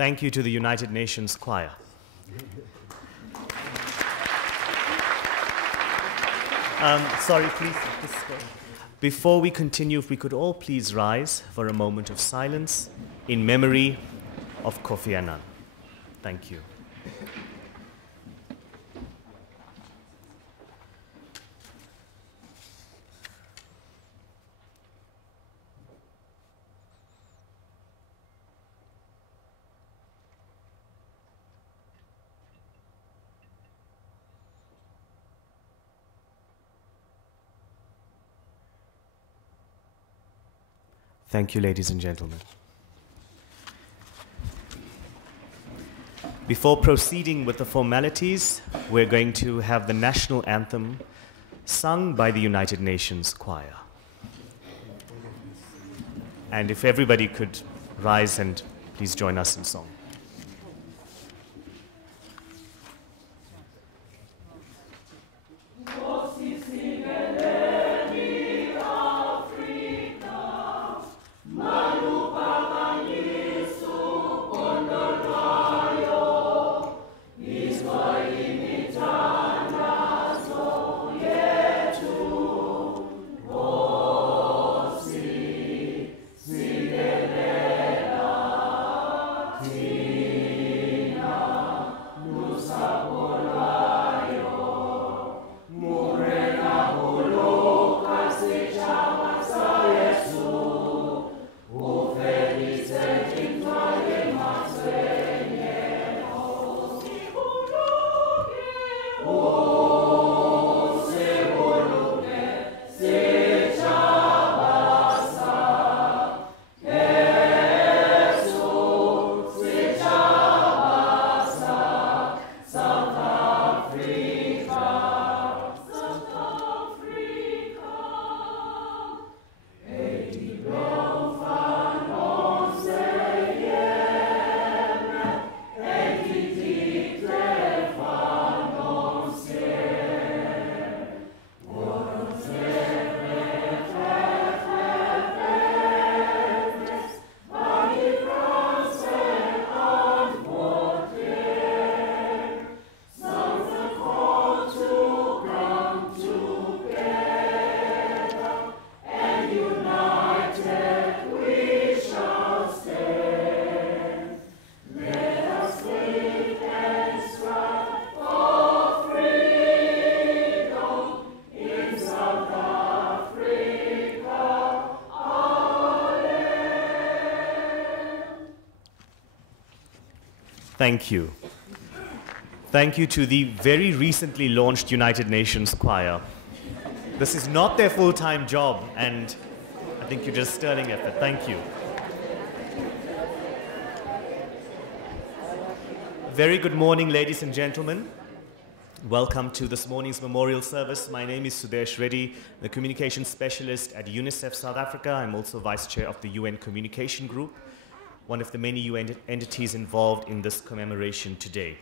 Thank you to the United Nations Choir. Sorry, please. Before we continue, if we could all please rise for a moment of silence in memory of Kofi Annan. Thank you. Thank you, ladies and gentlemen. Before proceeding with the formalities, we're going to have the national anthem sung by the United Nations Choir. And if everybody could rise and please join us in song. Thank you. Thank you to the very recently launched United Nations Choir. This is not their full-time job, and I think you're just sterling effort. Thank you. Very good morning, ladies and gentlemen. Welcome to this morning's memorial service. My name is Sudesh Reddy, the Communications Specialist at UNICEF South Africa. I'm also Vice Chair of the UN Communication Group, one of the many UN entities involved in this commemoration today.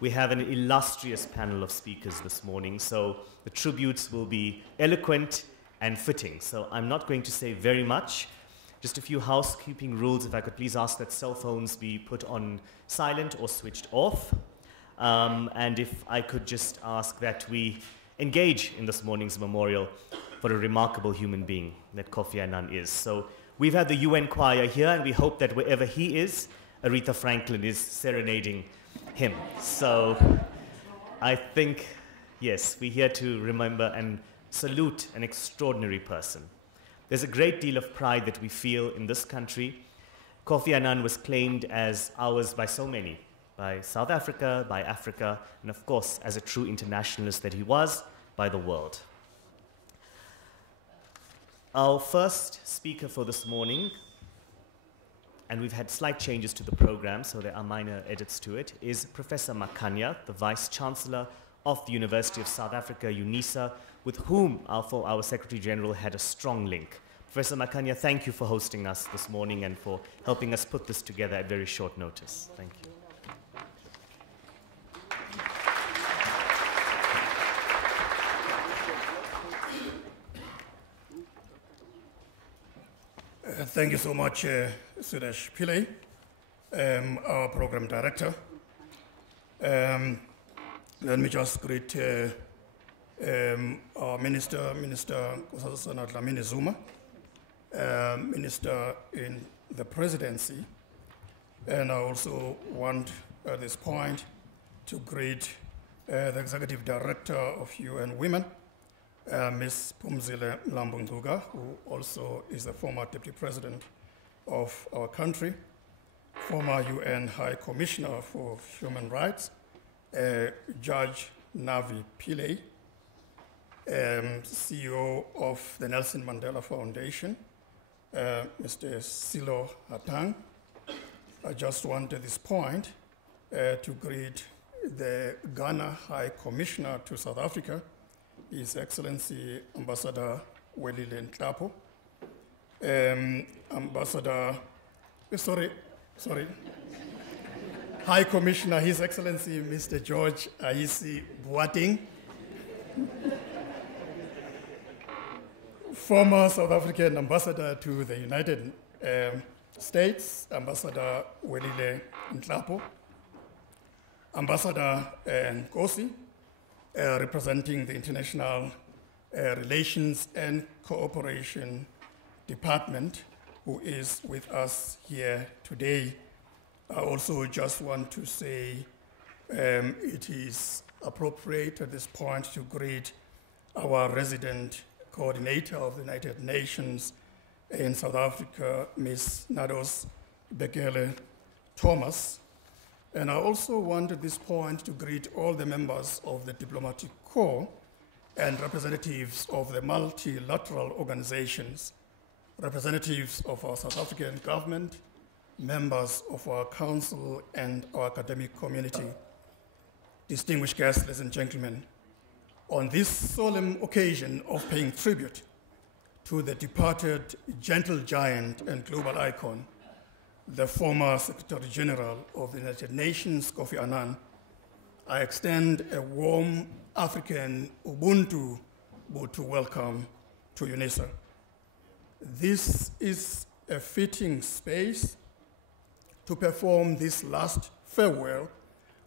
We have an illustrious panel of speakers this morning, so the tributes will be eloquent and fitting. So I'm not going to say very much. Just a few housekeeping rules. If I could please ask that cell phones be put on silent or switched off. And if I could just ask that we engage in this morning's memorial for a remarkable human being that Kofi Annan is. So we've had the UN choir here, and we hope that wherever he is, Aretha Franklin is serenading him. So I think, yes, we're here to remember and salute an extraordinary person. There's a great deal of pride that we feel in this country. Kofi Annan was claimed as ours by so many, by South Africa, by Africa, and of course, as a true internationalist that he was, by the world. Our first speaker for this morning, and we've had slight changes to the program, so there are minor edits to it, is Professor Makhanya, the Vice Chancellor of the University of South Africa, UNISA, with whom our Secretary General had a strong link. Professor Makhanya, thank you for hosting us this morning and for helping us put this together at very short notice. Thank you. Thank you so much, Sudesh Pillay, our program director. Let me just greet our Minister Nkosazana Dlamini Zuma, Minister in the Presidency, and I also want at this point to greet the Executive Director of UN Women, Ms. Phumzile Mlambo-Ngcuka, who also is the former Deputy President of our country, former UN High Commissioner for Human Rights, Judge Navi Pillay, CEO of the Nelson Mandela Foundation, Mr. Silo Hatang. I just want at this point to greet the Ghana High Commissioner to South Africa, His Excellency Ambassador Welile Nhlapo, High Commissioner, His Excellency Mr. George Aisi Boateng, former South African Ambassador to the United States, Ambassador Welile Nhlapo, Ambassador Nkosi, representing the International Relations and Cooperation Department, who is with us here today. I also just want to say it is appropriate at this point to greet our resident coordinator of the United Nations in South Africa, Ms. Nados Bekele Thomas. And I also want at this point to greet all the members of the diplomatic corps and representatives of the multilateral organizations, representatives of our South African government, members of our council and our academic community. Distinguished guests, ladies and gentlemen, on this solemn occasion of paying tribute to the departed gentle giant and global icon, the former Secretary General of the United Nations, Kofi Annan, I extend a warm African Ubuntu welcome to UNISA. This is a fitting space to perform this last farewell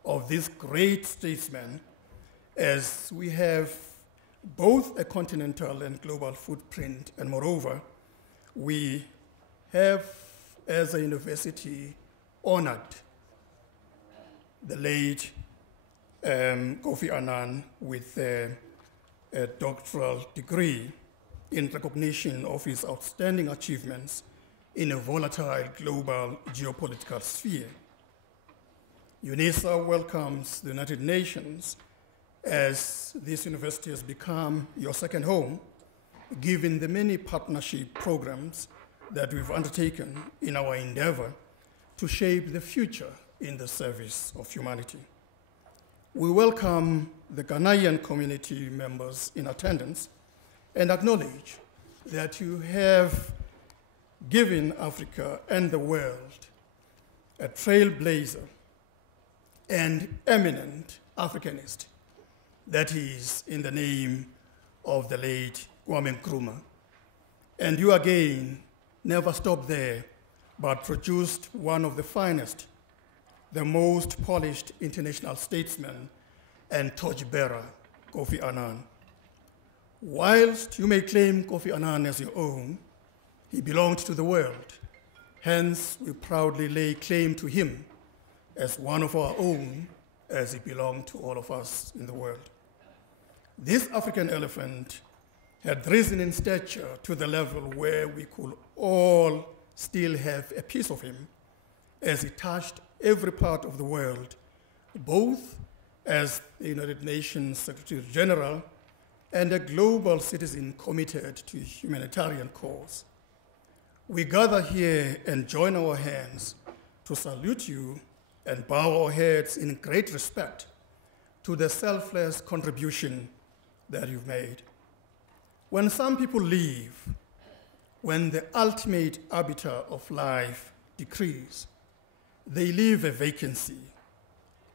of this great statesman, as we have both a continental and global footprint, and moreover, we have, as a university, honored the late Kofi Annan with a doctoral degree in recognition of his outstanding achievements in a volatile global geopolitical sphere. UNISA welcomes the United Nations as this university has become your second home, given the many partnership programs that we've undertaken in our endeavor to shape the future in the service of humanity. We welcome the Ghanaian community members in attendance and acknowledge that you have given Africa and the world a trailblazer and eminent Africanist, that is in the name of the late Kwame Nkrumah. And you again never stopped there, but produced one of the finest, the most polished international statesman and torchbearer, Kofi Annan. Whilst you may claim Kofi Annan as your own, he belonged to the world. Hence, we proudly lay claim to him as one of our own, as he belonged to all of us in the world. This African elephant had risen in stature to the level where we could all still have a piece of him, as he touched every part of the world, both as the United Nations Secretary General and a global citizen committed to a humanitarian cause. We gather here and join our hands to salute you and bow our heads in great respect to the selfless contribution that you've made. When some people leave, when the ultimate arbiter of life decrees, they leave a vacancy,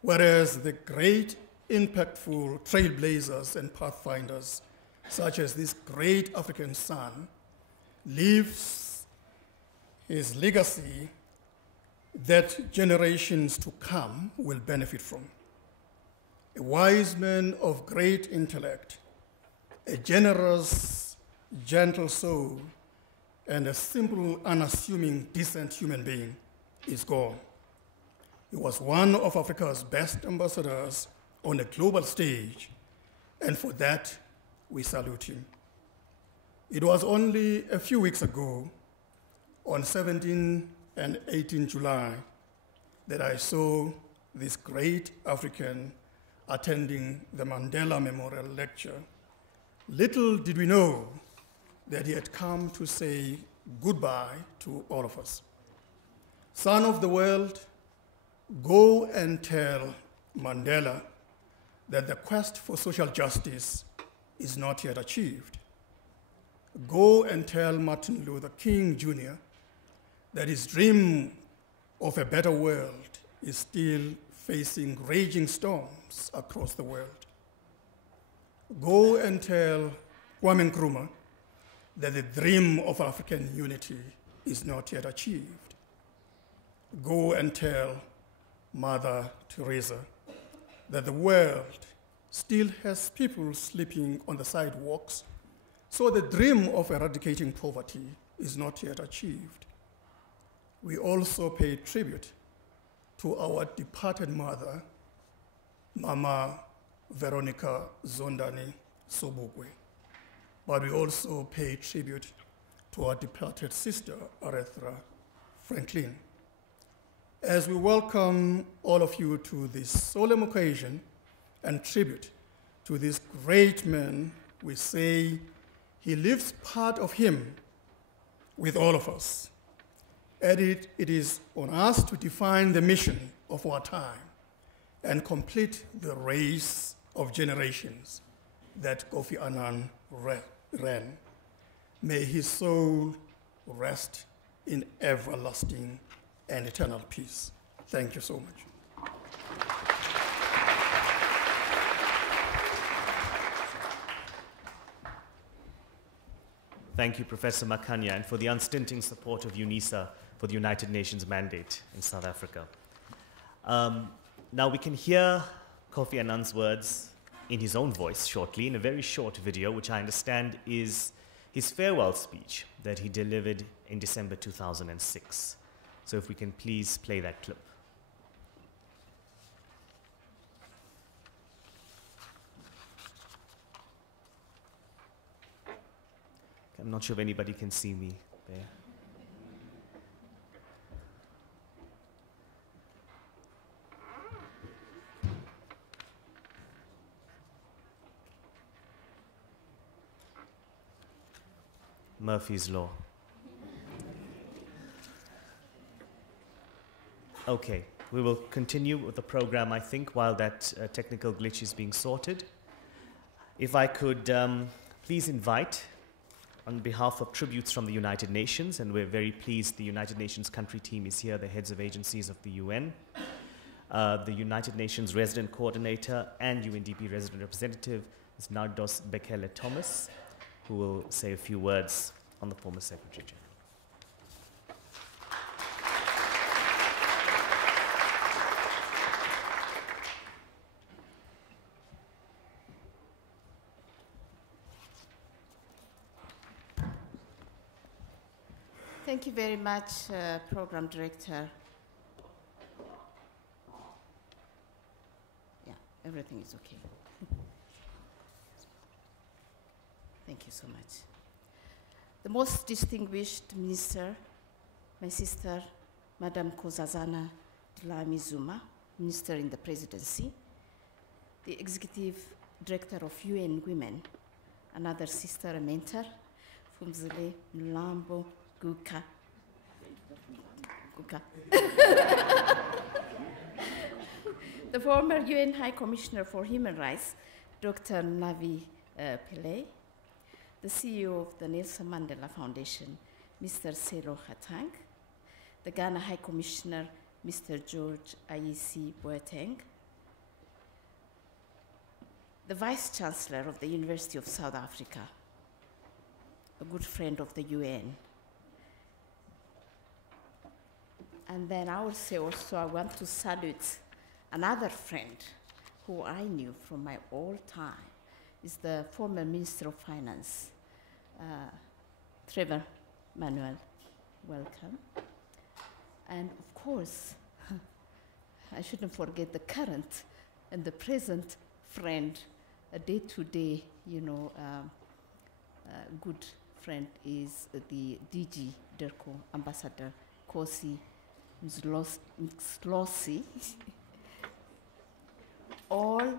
whereas the great, impactful trailblazers and pathfinders, such as this great African son, leaves his legacy that generations to come will benefit from. A wise man of great intellect, a generous, gentle soul, and a simple, unassuming, decent human being is gone. He was one of Africa's best ambassadors on a global stage, and for that, we salute him. It was only a few weeks ago, on 17 and 18 July, that I saw this great African attending the Mandela Memorial Lecture. Little did we know that he had come to say goodbye to all of us. Son of the world, go and tell Mandela that the quest for social justice is not yet achieved. Go and tell Martin Luther King Jr. that his dream of a better world is still facing raging storms across the world. Go and tell Kwame Nkrumah that the dream of African unity is not yet achieved. Go and tell Mother Teresa that the world still has people sleeping on the sidewalks, so the dream of eradicating poverty is not yet achieved. We also pay tribute to our departed mother, Mama Veronica Zondani Sobukwe, but we also pay tribute to our departed sister, Aretha Franklin. As we welcome all of you to this solemn occasion and tribute to this great man, we say he lives part of him with all of us. And it is on us to define the mission of our time and complete the race of generations that Kofi Annan ran. May his soul rest in everlasting and eternal peace. Thank you so much. Thank you, Professor Makanya, and for the unstinting support of UNISA for the United Nations mandate in South Africa. Now we can hear Kofi Annan's words in his own voice shortly in a very short video, which I understand is his farewell speech that he delivered in December 2006. So if we can please play that clip. I'm not sure if anybody can see me there. Murphy's Law. Okay, We will continue with the program, I think, while that technical glitch is being sorted. If I could please invite, on behalf of tributes from the United Nations, and we're very pleased the United Nations country team is here, the heads of agencies of the UN, the United Nations resident coordinator and UNDP resident representative, Ms. Nardos Bekele Thomas, who will say a few words on the former Secretary General. Thank you very much, Program Director. Yeah, everything is okay. Thank you so much. The most distinguished minister, my sister, Madam Nkosazana Dlamini Zuma, Minister in the Presidency, the Executive Director of UN Women, another sister and mentor, Fumzile Mlambo Guka. The former UN High Commissioner for Human Rights, Dr. Navi Pillay, the CEO of the Nelson Mandela Foundation, Mr. Selo Hatang, the Ghana High Commissioner, Mr. George Ayisi Boateng, the Vice Chancellor of the University of South Africa, a good friend of the UN. And then I would say also I want to salute another friend who I knew from my old time, is the former Minister of Finance, Trevor Manuel. Welcome. And of course, I shouldn't forget the current and the present friend, a day-to-day, good friend is the DG DERCO, Ambassador Kosi Mzlosi. All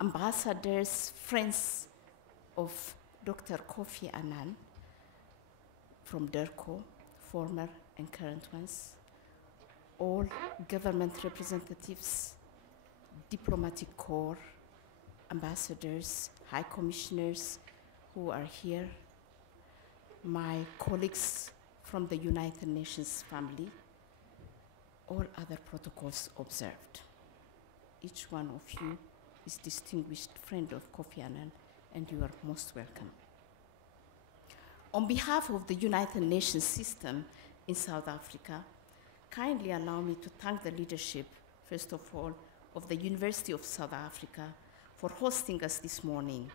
ambassadors, friends of Dr. Kofi Annan from DERCO, former and current ones, all government representatives, diplomatic corps, ambassadors, high commissioners who are here, my colleagues from the United Nations family, all other protocols observed. Each one of you is distinguished friend of Kofi Annan, and you are most welcome. On behalf of the United Nations system in South Africa, kindly allow me to thank the leadership, first of all, of the University of South Africa for hosting us this morning.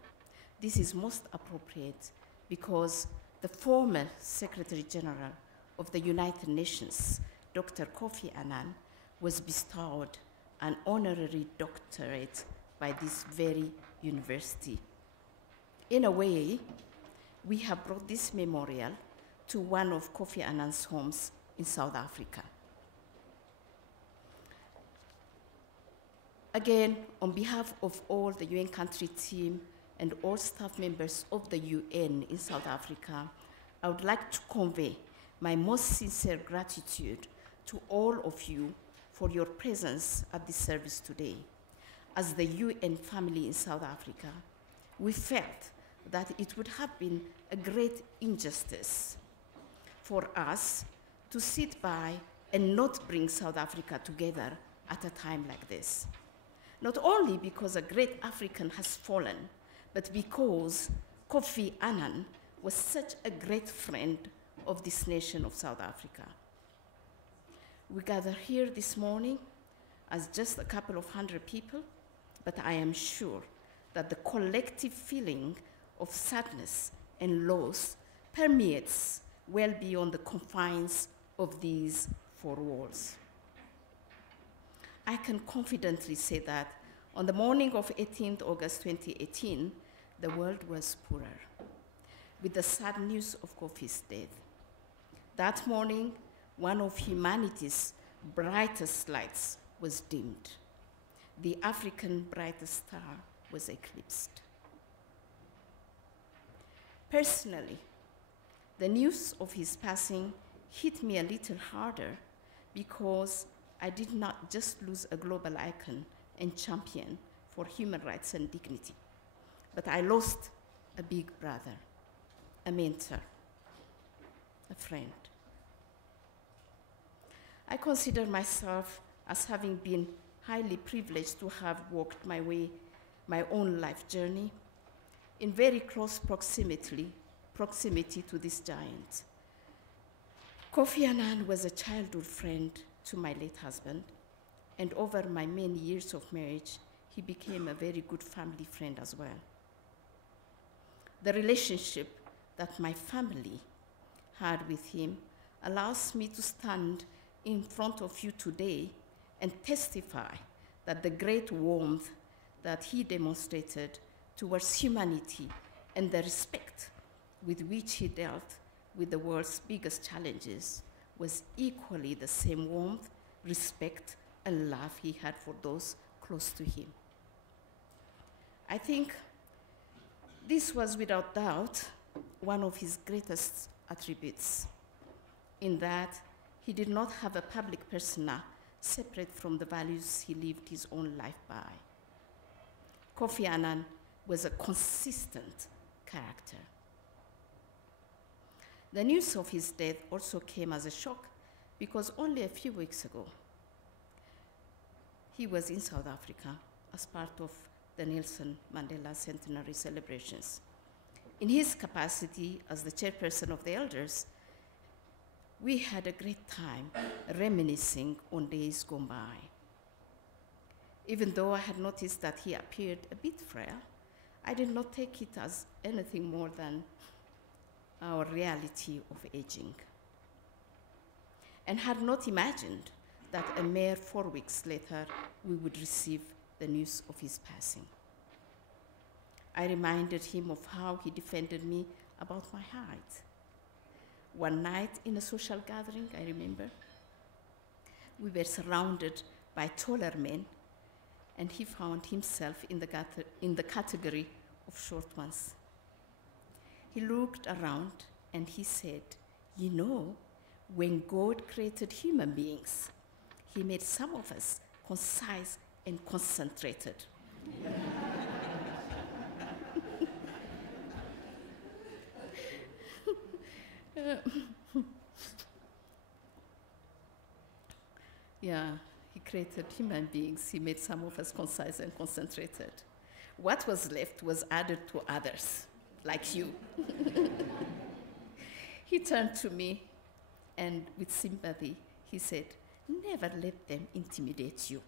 This is most appropriate because the former Secretary General of the United Nations, Dr. Kofi Annan, was bestowed an honorary doctorate by this very university. In a way, we have brought this memorial to one of Kofi Annan's homes in South Africa. Again, on behalf of all the UN country team and all staff members of the UN in South Africa, I would like to convey my most sincere gratitude to all of you for your presence at this service today. As the UN family in South Africa, we felt that it would have been a great injustice for us to sit by and not bring South Africa together at a time like this. Not only because a great African has fallen, but because Kofi Annan was such a great friend of this nation of South Africa. We gather here this morning as just a couple of hundred people, but I am sure that the collective feeling of sadness and loss permeates well beyond the confines of these four walls. I can confidently say that on the morning of 18th August 2018, the world was poorer with the sad news of Kofi's death. That morning, one of humanity's brightest lights was dimmed. The African brightest star was eclipsed. Personally, the news of his passing hit me a little harder because I did not just lose a global icon and champion for human rights and dignity, but I lost a big brother, a mentor, a friend. I consider myself as having been highly privileged to have walked my own life journey in very close proximity to this giant. Kofi Annan was a childhood friend to my late husband, and over my many years of marriage, he became a very good family friend as well. The relationship that my family had with him allows me to stand in front of you today and testify that the great warmth that he demonstrated towards humanity and the respect with which he dealt with the world's biggest challenges was equally the same warmth, respect, and love he had for those close to him. I think this was without doubt one of his greatest attributes, in that he did not have a public persona separate from the values he lived his own life by. Kofi Annan was a consistent character. The news of his death also came as a shock because only a few weeks ago, he was in South Africa as part of the Nelson Mandela centenary celebrations. In his capacity as the chairperson of the elders, we had a great time reminiscing on days gone by. Even though I had noticed that he appeared a bit frail, I did not take it as anything more than our reality of aging, and had not imagined that a mere 4 weeks later we would receive the news of his passing. I reminded him of how he defended me about my height. One night in a social gathering, I remember, we were surrounded by taller men, and he found himself in the category of short ones. He looked around and he said, "You know, when God created human beings, he made some of us concise and concentrated." Yeah, he created human beings. He made some of us concise and concentrated. What was left was added to others, like you. He turned to me and with sympathy, he said, "Never let them intimidate you."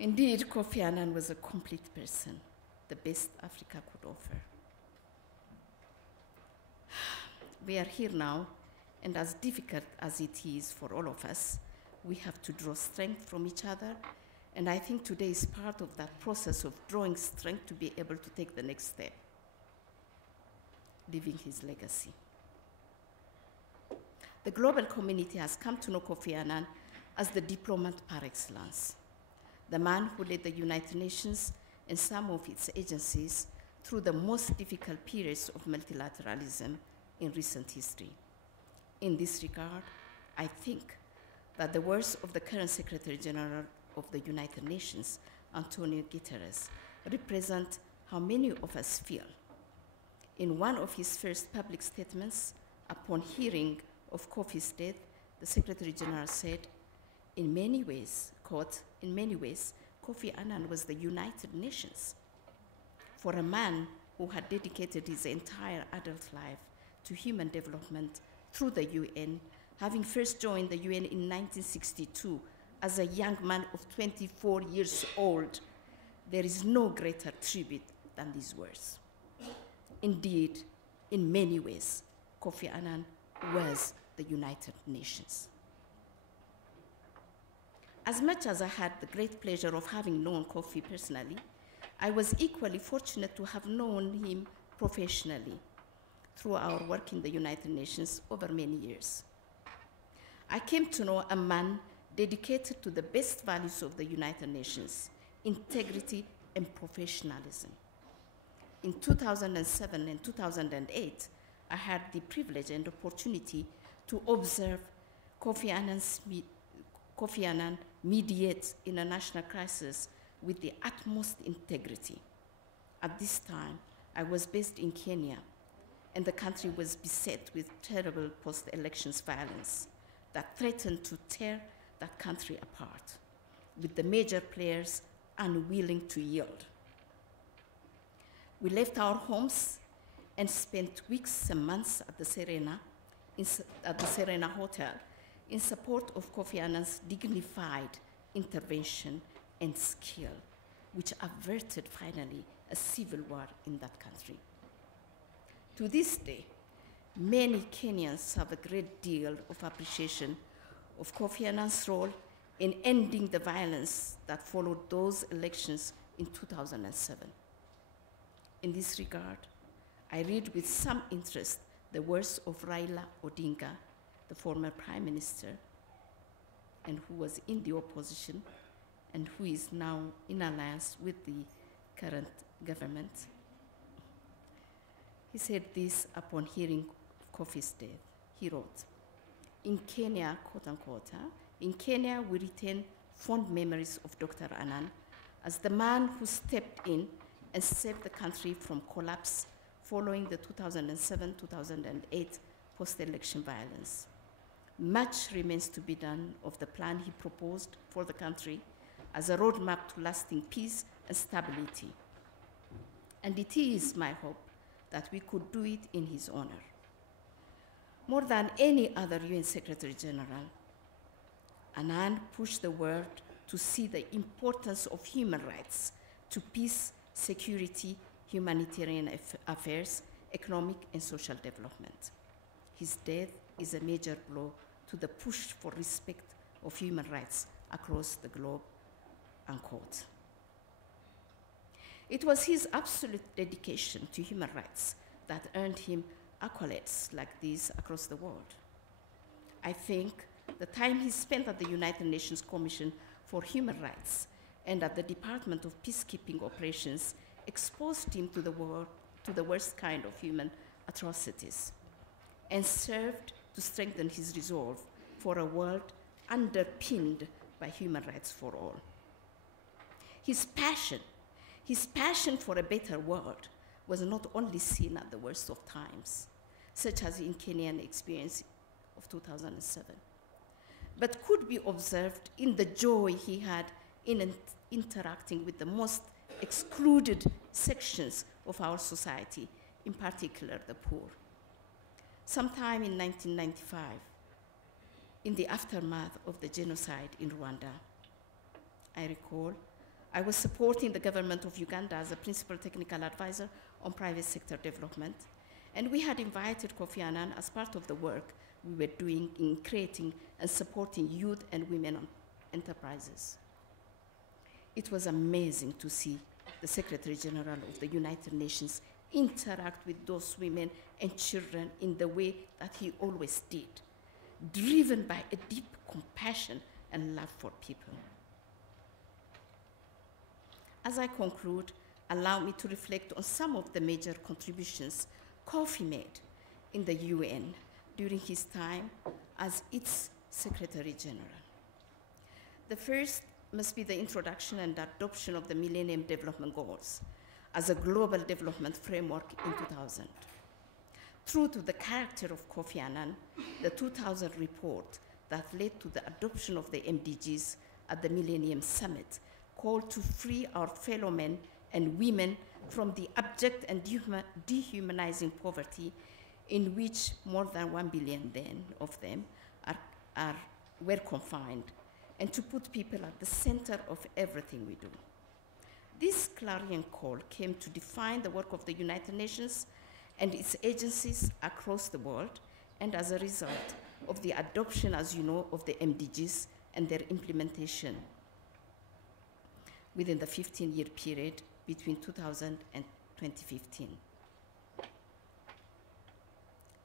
Indeed, Kofi Annan was a complete person, the best Africa could offer. We are here now, and as difficult as it is for all of us, we have to draw strength from each other, and I think today is part of that process of drawing strength to be able to take the next step, leaving his legacy. The global community has come to know Kofi Annan as the diplomat par excellence, the man who led the United Nations and some of its agencies through the most difficult periods of multilateralism in recent history. In this regard, I think that the words of the current Secretary General of the United Nations, Antonio Guterres, represent how many of us feel. In one of his first public statements, upon hearing of Kofi's death, the Secretary General said, "In many ways," quote, "in many ways, Kofi Annan was the United Nations." For a man who had dedicated his entire adult life to human development through the UN, having first joined the UN in 1962 as a young man of 24 years old, there is no greater tribute than these words. Indeed, in many ways, Kofi Annan was the United Nations. As much as I had the great pleasure of having known Kofi personally, I was equally fortunate to have known him professionally through our work in the United Nations over many years. I came to know a man dedicated to the best values of the United Nations, integrity and professionalism. In 2007 and 2008, I had the privilege and opportunity to observe Kofi Kofi Annan mediates international crisis with the utmost integrity. At this time, I was based in Kenya, and the country was beset with terrible post-elections violence that threatened to tear that country apart, with the major players unwilling to yield. We left our homes and spent weeks and months at the Serena Hotel in support of Kofi Annan's dignified intervention and skill, which averted finally a civil war in that country. To this day, many Kenyans have a great deal of appreciation of Kofi Annan's role in ending the violence that followed those elections in 2007. In this regard, I read with some interest the words of Raila Odinga, the former Prime Minister, and who was in the opposition, and who is now in alliance with the current government. He said this upon hearing of Kofi's death. He wrote, "In Kenya, quote unquote, in Kenya we retain fond memories of Dr. Annan as the man who stepped in and saved the country from collapse following the 2007-2008 post-election violence. Much remains to be done of the plan he proposed for the country as a roadmap to lasting peace and stability. And it is my hope that we could do it in his honor. More than any other UN Secretary General, Annan pushed the world to see the importance of human rights to peace, security, humanitarian affairs, economic and social development. His death is a major blow to the push for respect of human rights across the globe," unquote. It was his absolute dedication to human rights that earned him accolades like these across the world. I think the time he spent at the United Nations Commission for Human Rights and at the Department of Peacekeeping Operations exposed him to the worst kind of human atrocities and served to strengthen his resolve for a world underpinned by human rights for all. His passion for a better world was not only seen at the worst of times, such as in Kenyan experience of 2007, but could be observed in the joy he had in interacting with the most excluded sections of our society, in particular the poor. Sometime in 1995, in the aftermath of the genocide in Rwanda, I recall I was supporting the government of Uganda as a principal technical advisor on private sector development, and we had invited Kofi Annan as part of the work we were doing in creating and supporting youth and women enterprises. It was amazing to see the Secretary General of the United Nations interact with those women and children in the way that he always did, driven by a deep compassion and love for people. As I conclude, allow me to reflect on some of the major contributions Kofi made in the UN during his time as its Secretary General. The first must be the introduction and adoption of the Millennium Development Goals as a global development framework in 2000. True to the character of Kofi Annan, the 2000 report that led to the adoption of the MDGs at the Millennium Summit called to free our fellow men and women from the abject and dehumanizing poverty in which more than 1 billion of them were confined, and to put people at the center of everything we do. This clarion call came to define the work of the United Nations and its agencies across the world, and as a result of the adoption, as you know, of the MDGs and their implementation within the 15-year period between 2000 and 2015.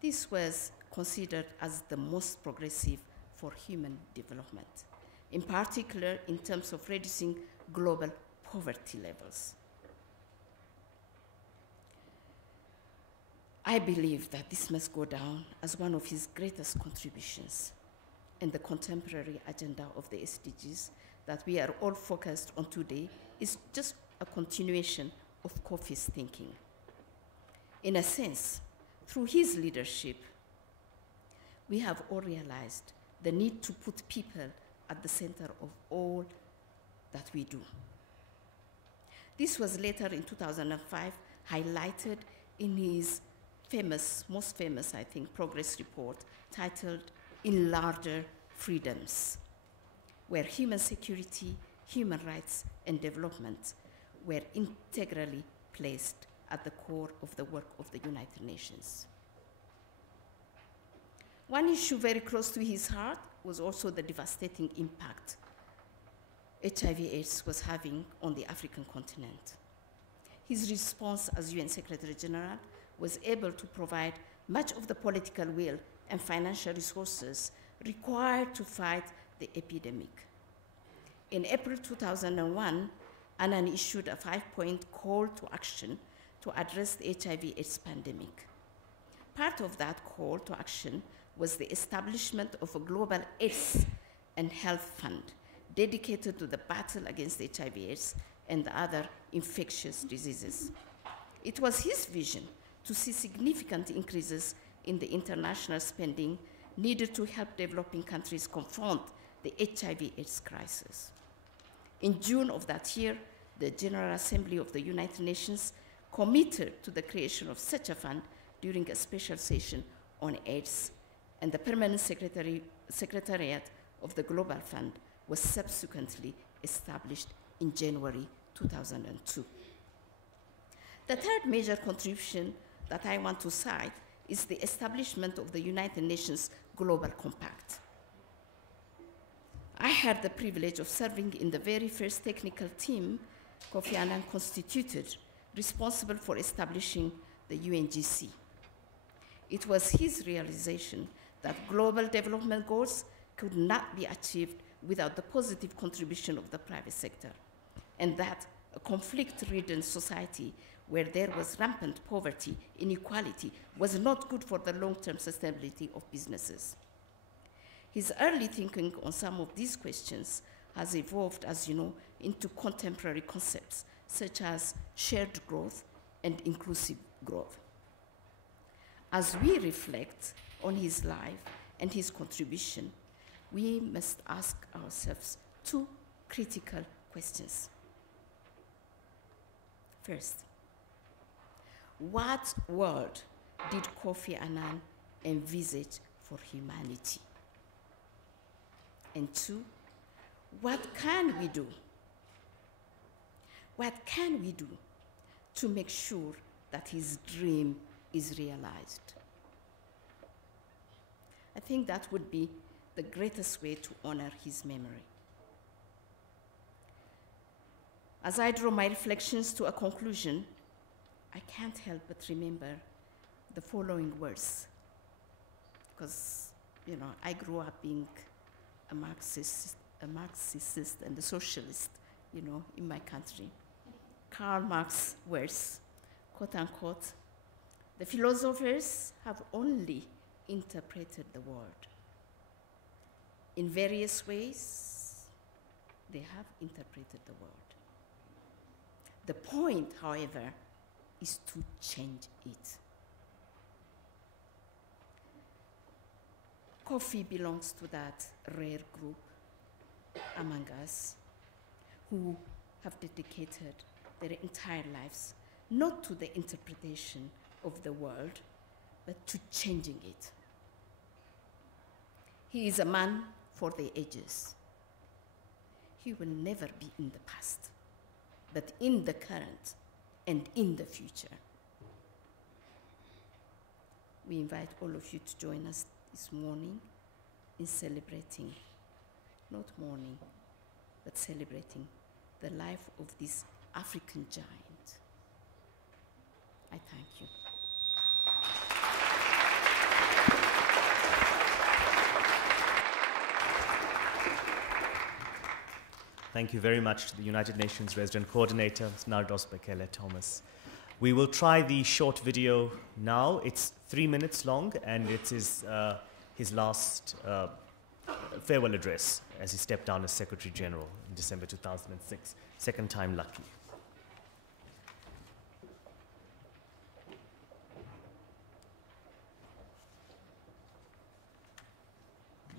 This was considered as the most progressive for human development, in particular in terms of reducing global poverty levels. I believe that this must go down as one of his greatest contributions. and the contemporary agenda of the SDGs that we are all focused on today is just a continuation of Kofi's thinking. In a sense, through his leadership, we have all realized the need to put people at the center of all that we do. This was later in 2005 highlighted in his famous, most famous, I think, progress report titled In Larger Freedoms, where human security, human rights, and development were integrally placed at the core of the work of the United Nations. One issue very close to his heart was also the devastating impact HIV/AIDS was having on the African continent. His response as UN Secretary General was able to provide much of the political will and financial resources required to fight the epidemic. In April 2001, Annan issued a 5-point call to action to address the HIV/AIDS pandemic. Part of that call to action was the establishment of a global AIDS and health fund dedicated to the battle against HIV/AIDS and other infectious diseases. It was his vision to see significant increases in the international spending needed to help developing countries confront the HIV/AIDS crisis. In June of that year, the General Assembly of the United Nations committed to the creation of such a fund during a special session on AIDS, and the Permanent Secretariat of the Global Fund was subsequently established in January 2002. The third major contribution that I want to cite is the establishment of the United Nations Global Compact. I had the privilege of serving in the very first technical team Kofi Annan constituted, responsible for establishing the UNGC. It was his realization that global development goals could not be achieved without the positive contribution of the private sector, and that a conflict-ridden society where there was rampant poverty, inequality, was not good for the long-term sustainability of businesses. His early thinking on some of these questions has evolved, as you know, into contemporary concepts such as shared growth and inclusive growth. As we reflect on his life and his contribution, we must ask ourselves two critical questions. First, what world did Kofi Annan envisage for humanity? And two, what can we do? What can we do to make sure that his dream is realized? I think that would be the greatest way to honor his memory. As I draw my reflections to a conclusion, I can't help but remember the following words, because, you know, I grew up being a Marxist and a socialist, you know, in my country. Karl Marx's words, quote unquote, "The philosophers have only interpreted the world. In various ways, they have interpreted the world. The point, however, is to change it." Kofi belongs to that rare group among us who have dedicated their entire lives not to the interpretation of the world, but to changing it. He is a man for the ages. He will never be in the past, but in the current and in the future. We invite all of you to join us this morning in celebrating, not mourning, but celebrating the life of this African giant. I thank you. Thank you very much to the United Nations Resident Coordinator, Nardos Bekele Thomas. We will try the short video now. It's 3 minutes long, and it is his last farewell address as he stepped down as Secretary General in December 2006. Second time lucky.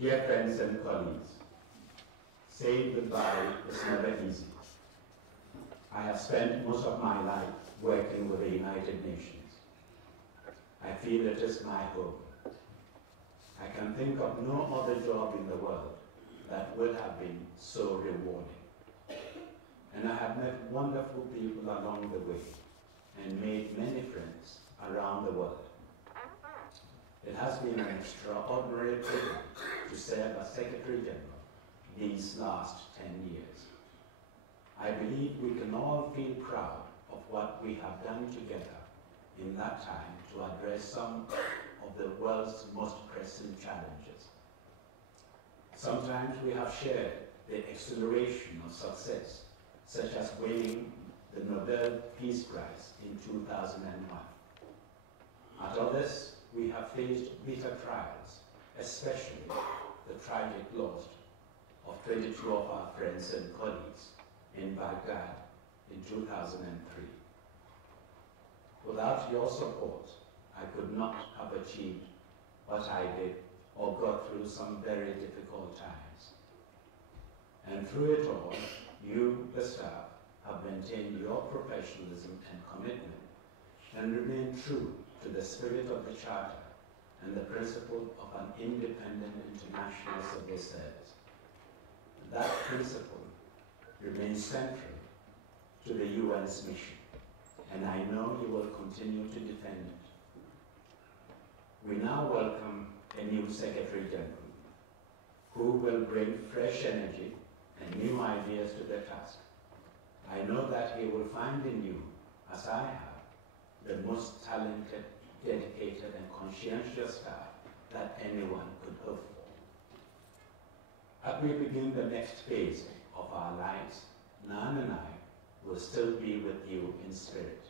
Dear friends and colleagues, saying goodbye is never easy. I have spent most of my life working with the United Nations. I feel it is my home. I can think of no other job in the world that would have been so rewarding. And I have met wonderful people along the way and made many friends around the world. It has been an extraordinary privilege to serve as Secretary General these last 10 years. I believe we can all feel proud of what we have done together in that time to address some of the world's most pressing challenges. Sometimes we have shared the exhilaration of success, such as winning the Nobel Peace Prize in 2001. At others, we have faced bitter trials, especially the tragic loss of 22 of our friends and colleagues in Baghdad in 2003. Without your support, I could not have achieved what I did or got through some very difficult times. And through it all, you, the staff, have maintained your professionalism and commitment and remained true to the spirit of the Charter and the principle of an independent international civil service. That principle remains central to the UN's mission, and I know you will continue to defend it. We now welcome a new Secretary General who will bring fresh energy and new ideas to the task. I know that he will find in you, as I have, the most talented, dedicated, and conscientious staff that anyone could hope for. As we begin the next phase of our lives, Nan and I will still be with you in spirit.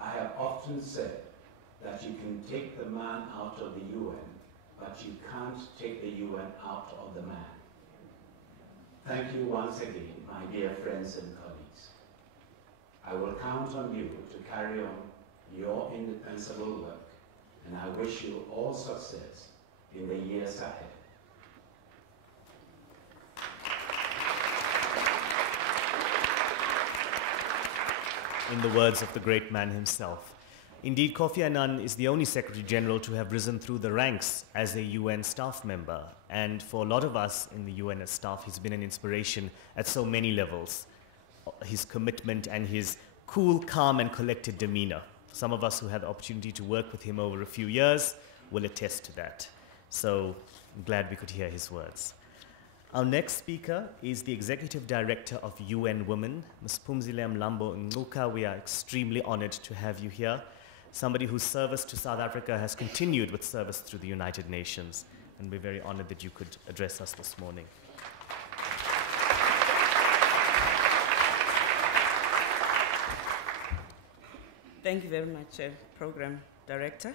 I have often said that you can take the man out of the UN, but you can't take the UN out of the man. Thank you once again, my dear friends and colleagues. I will count on you to carry on your indispensable work, and I wish you all success in the years ahead. In the words of the great man himself. Indeed, Kofi Annan is the only Secretary General to have risen through the ranks as a UN staff member. And for a lot of us in the UN as staff, he's been an inspiration at so many levels. His commitment and his cool, calm, and collected demeanor. Some of us who had the opportunity to work with him over a few years will attest to that. So I'm glad we could hear his words. Our next speaker is the Executive Director of UN Women, Ms. Phumzile Mlambo Nguka. We are extremely honored to have you here. Somebody whose service to South Africa has continued with service through the United Nations. And we're very honored that you could address us this morning. Thank you very much, Program Director.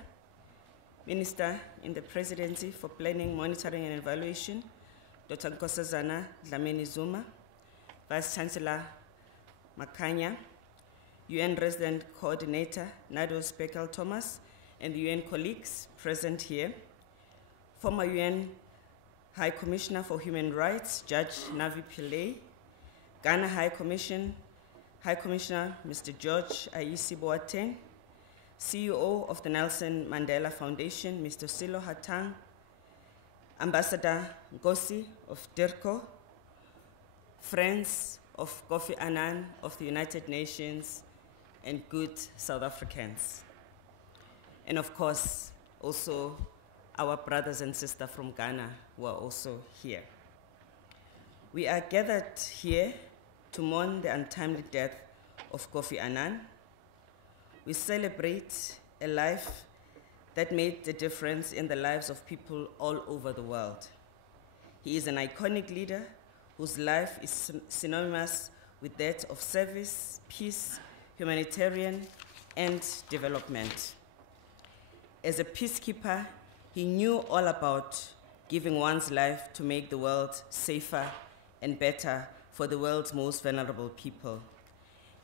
Minister in the Presidency for Planning, Monitoring and Evaluation, Dr. Nkosazana Dlamini Zuma, Vice Chancellor Makanya, UN Resident Coordinator Nados Bekel Thomas, and the UN colleagues present here, former UN High Commissioner for Human Rights, Judge Navi Pillay, Ghana High Commissioner Mr. George Aisi Boateng, CEO of the Nelson Mandela Foundation, Mr. Silo Hatang, Ambassador Ngosi of DIRCO, friends of Kofi Annan of the United Nations, and good South Africans. And of course, also our brothers and sisters from Ghana who are also here. We are gathered here to mourn the untimely death of Kofi Annan. We celebrate a life that made the difference in the lives of people all over the world. He is an iconic leader whose life is synonymous with that of service, peace, humanitarian, and development. As a peacekeeper, he knew all about giving one's life to make the world safer and better for the world's most vulnerable people.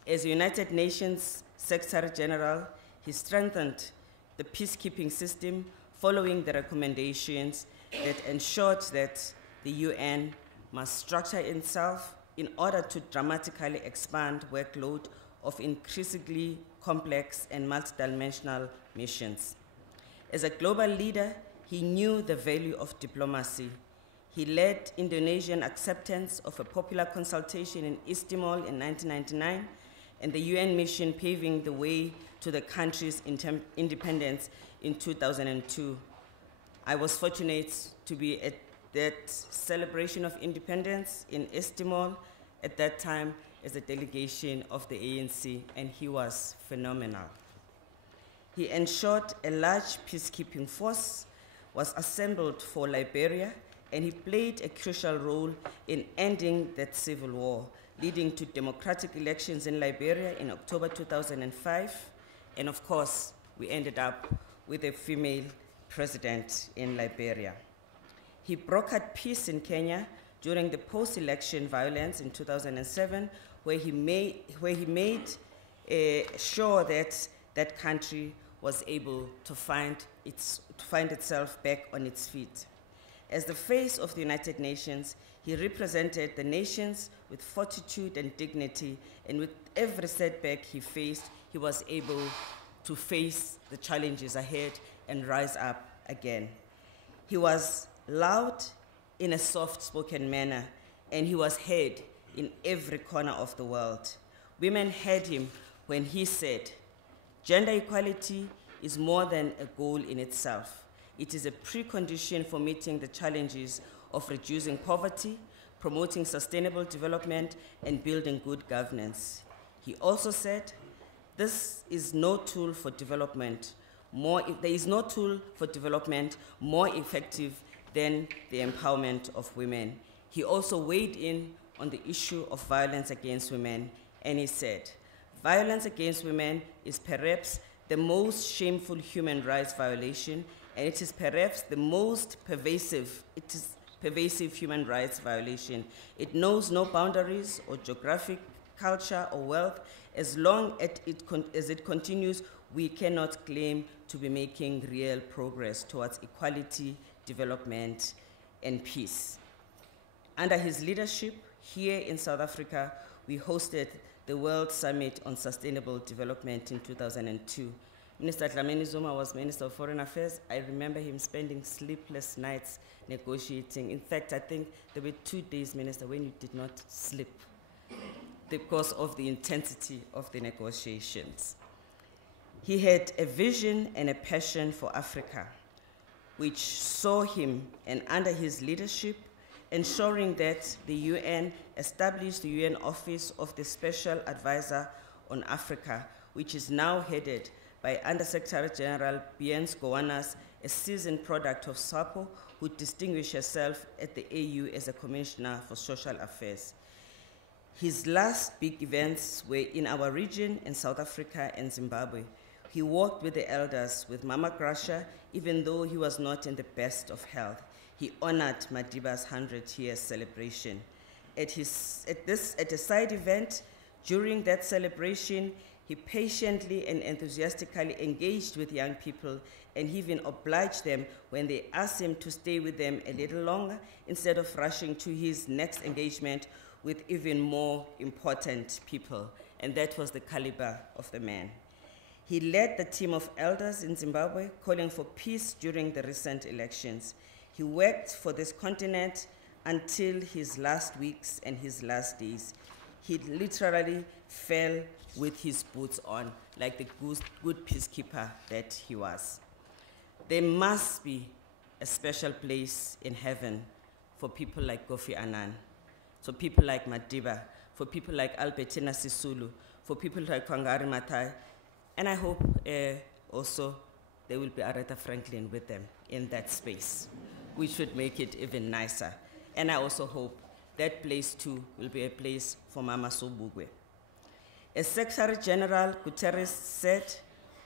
As United Nations Secretary General, he strengthened the peacekeeping system following the recommendations that ensured that the UN must structure itself in order to dramatically expand workload of increasingly complex and multidimensional missions. As a global leader, he knew the value of diplomacy. He led Indonesian acceptance of a popular consultation in East Timor in 1999, and the UN mission paving the way to the country's independence in 2002. I was fortunate to be at that celebration of independence in East Timor at that time as a delegation of the ANC, and he was phenomenal. He ensured a large peacekeeping force was assembled for Liberia, and he played a crucial role in ending that civil war, leading to democratic elections in Liberia in October 2005. And of course, we ended up with a female president in Liberia. He brokered peace in Kenya during the post-election violence in 2007, where he made sure that that country was able to find itself back on its feet. As the face of the United Nations, he represented the nations with fortitude and dignity, and with every setback he faced, he was able to face the challenges ahead and rise up again. He was loud in a soft-spoken manner, and he was heard in every corner of the world. Women heard him when he said, "Gender equality is more than a goal in itself. It is a precondition for meeting the challenges of reducing poverty, promoting sustainable development, and building good governance." He also said, there is no tool for development more effective than the empowerment of women. He also weighed in on the issue of violence against women, and he said, "Violence against women is perhaps the most shameful human rights violation, and it is perhaps the most pervasive human rights violation. It knows no boundaries or geographic, culture, or wealth. As long as it continues, we cannot claim to be making real progress towards equality, development, and peace." Under his leadership, here in South Africa, we hosted the World Summit on Sustainable Development in 2002. Minister Dlamini Zuma was Minister of Foreign Affairs. I remember him spending sleepless nights negotiating. In fact, I think there were 2 days, Minister, when you did not sleep because of the intensity of the negotiations. He had a vision and a passion for Africa, which saw him, and under his leadership, ensuring that the UN established the UN Office of the Special Advisor on Africa, which is now headed by Under-Secretary General Biens Gowanas, a seasoned product of SWAPO, who distinguished herself at the AU as a Commissioner for Social Affairs. His last big events were in our region in South Africa and Zimbabwe. He walked with the elders, with Mama Gracia, even though he was not in the best of health. He honored Madiba's 100-year celebration. At a side event, during that celebration, he patiently and enthusiastically engaged with young people, and he even obliged them when they asked him to stay with them a little longer instead of rushing to his next engagement with even more important people. And that was the caliber of the man. He led the team of elders in Zimbabwe calling for peace during the recent elections. He worked for this continent until his last weeks and his last days. He literally fell with his boots on, like the good peacekeeper that he was. There must be a special place in heaven for people like Kofi Annan, for people like Madiba, for people like Albertina Sisulu, for people like Kwangari Maathai, and I hope also there will be Aretha Franklin with them in that space, which would make it even nicer. And I also hope that place too will be a place for Mama Sobukwe. As Secretary General Guterres said,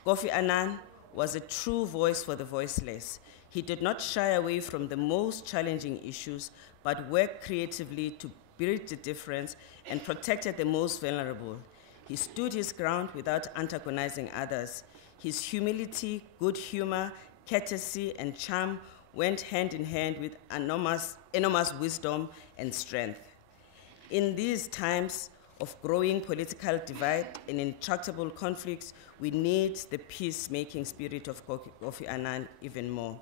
Kofi Annan was a true voice for the voiceless. He did not shy away from the most challenging issues, but worked creatively to bridge the difference and protected the most vulnerable. He stood his ground without antagonizing others. His humility, good humor, courtesy, and charm went hand in hand with enormous wisdom and strength. In these times of growing political divide and intractable conflicts, we need the peacemaking spirit of Kofi Annan even more.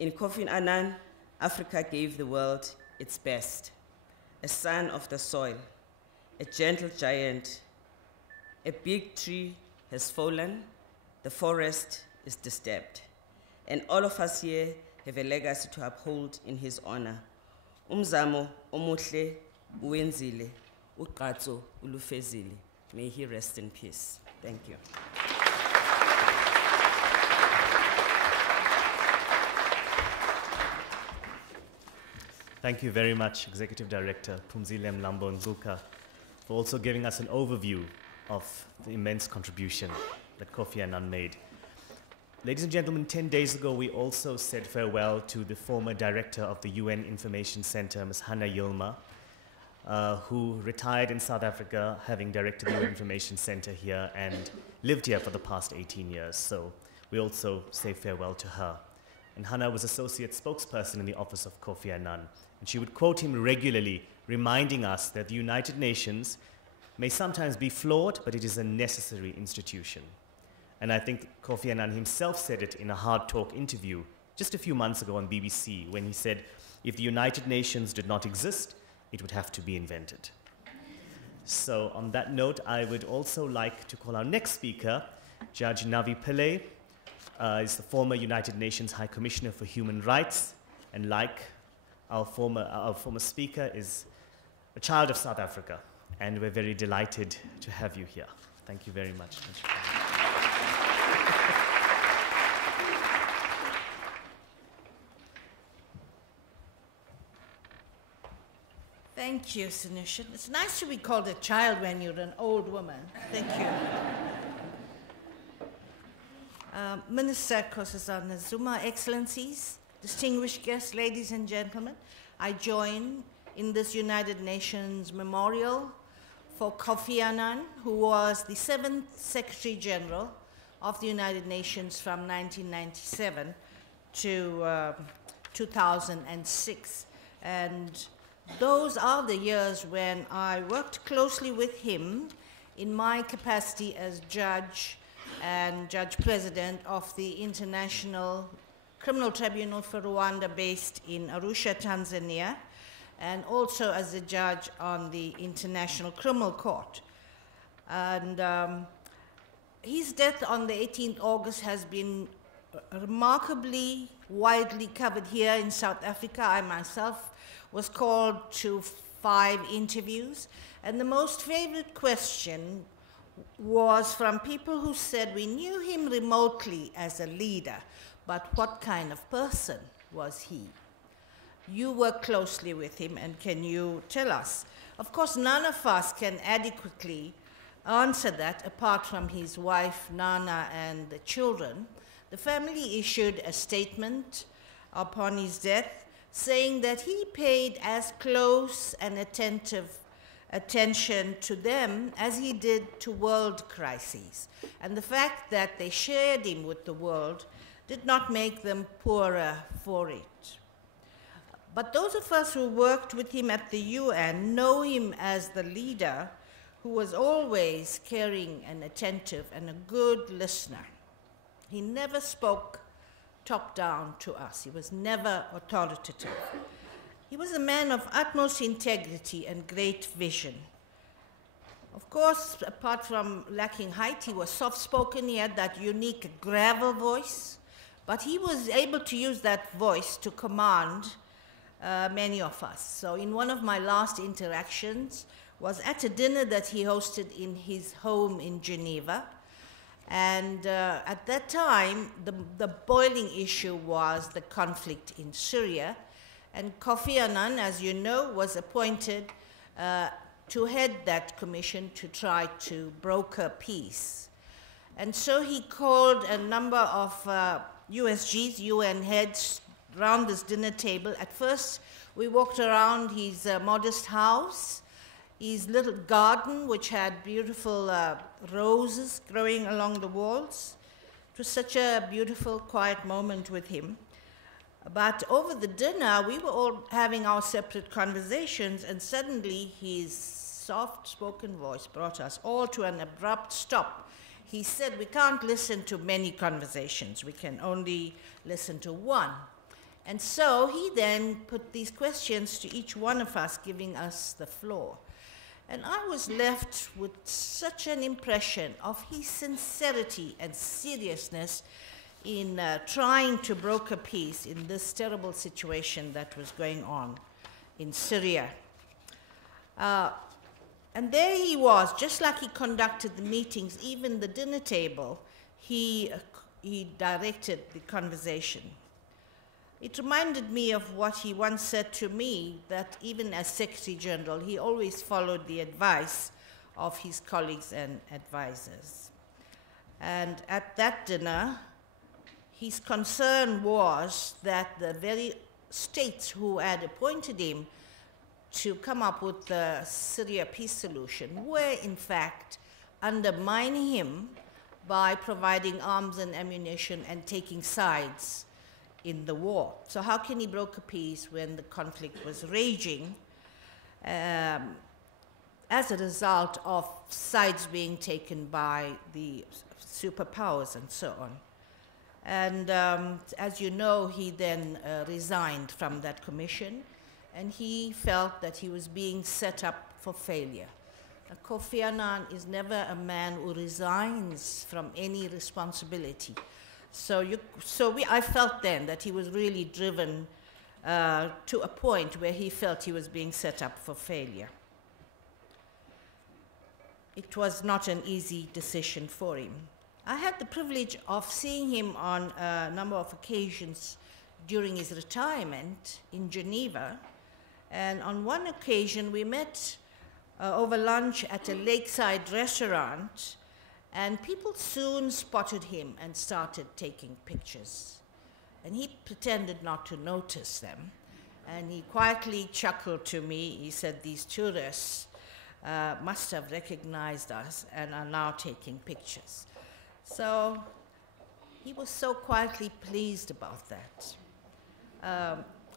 In Kofi Annan, Africa gave the world its best: a son of the soil, a gentle giant. A big tree has fallen, the forest is disturbed, and all of us here have a legacy to uphold in his honor. Umzamo omuhle uwenzile, uqatso ulufezile. May he rest in peace. Thank you. Thank you very much, Executive Director Phumzile Mlambo-Nzuka, for also giving us an overview of the immense contribution that Kofi Annan made. Ladies and gentlemen, 10 days ago, we also said farewell to the former director of the UN Information Center, Ms. Hannah Yilma, who retired in South Africa, having directed the UN Information Center here and lived here for the past 18 years. So we also say farewell to her. And Hannah was associate spokesperson in the office of Kofi Annan. And she would quote him regularly, reminding us that the United Nations may sometimes be flawed, but it is a necessary institution. And I think Kofi Annan himself said it in a Hard Talk interview just a few months ago on BBC, when he said, if the United Nations did not exist, it would have to be invented. So on that note, I would also like to call our next speaker, Judge Navi Pillay, is the former United Nations High Commissioner for Human Rights, and like our former speaker, is a child of South Africa, and we're very delighted to have you here. Thank you very much. Thank you, Sanushan. It's nice to be called a child when you're an old woman. Thank you. Minister Nkosazana Zuma, Excellencies, distinguished guests, ladies and gentlemen, I join in this United Nations memorial for Kofi Annan, who was the 7th Secretary General of the United Nations from 1997 to 2006. And those are the years when I worked closely with him in my capacity as judge and judge president of the International Criminal Tribunal for Rwanda based in Arusha, Tanzania, and also as a judge on the International Criminal Court. And his death on the 18th August has been remarkably widely covered here in South Africa. I myself was called to 5 interviews, and the most favorite question was from people who said, we knew him remotely as a leader, but what kind of person was he? You work closely with him, and can you tell us? Of course, none of us can adequately answer that apart from his wife, Nana, and the children. The family issued a statement upon his death saying that he paid as close and attentive attention to them as he did to world crises. And the fact that they shared him with the world did not make them poorer for it. But those of us who worked with him at the UN know him as the leader who was always caring and attentive and a good listener. He never spoke top down to us. He was never authoritative. He was a man of utmost integrity and great vision. Of course, apart from lacking height, he was soft-spoken. He had that unique gravel voice, but he was able to use that voice to command many of us. So in one of my last interactions was at a dinner that he hosted in his home in Geneva. And at that time, the boiling issue was the conflict in Syria. And Kofi Annan, as you know, was appointed to head that commission to try to broker peace. And so he called a number of USGs, UN heads, around this dinner table. At first, we walked around his modest house, his little garden, which had beautiful roses growing along the walls. It was such a beautiful, quiet moment with him. But over the dinner, we were all having our separate conversations, and suddenly his soft-spoken voice brought us all to an abrupt stop. He said, we can't listen to many conversations. We can only listen to one. And so he then put these questions to each one of us, giving us the floor. And I was left with such an impression of his sincerity and seriousness in trying to broker peace in this terrible situation that was going on in Syria. And there he was, just like he conducted the meetings, even the dinner table, he directed the conversation. It reminded me of what he once said to me, that even as Secretary General, he always followed the advice of his colleagues and advisors. And at that dinner, his concern was that the very states who had appointed him to come up with the Syria peace solution were, in fact, undermining him by providing arms and ammunition and taking sides in the war. So how can he broker peace when the conflict was raging as a result of sides being taken by the superpowers and so on? And as you know, he then resigned from that commission, and he felt that he was being set up for failure. Kofi Annan is never a man who resigns from any responsibility. I felt then that he was really driven to a point where he felt he was being set up for failure. It was not an easy decision for him. I had the privilege of seeing him on a number of occasions during his retirement in Geneva. And on one occasion, we met over lunch at a lakeside restaurant, and people soon spotted him and started taking pictures. And he pretended not to notice them. And he quietly chuckled to me. He said, these tourists must have recognized us and are now taking pictures. So he was so quietly pleased about that.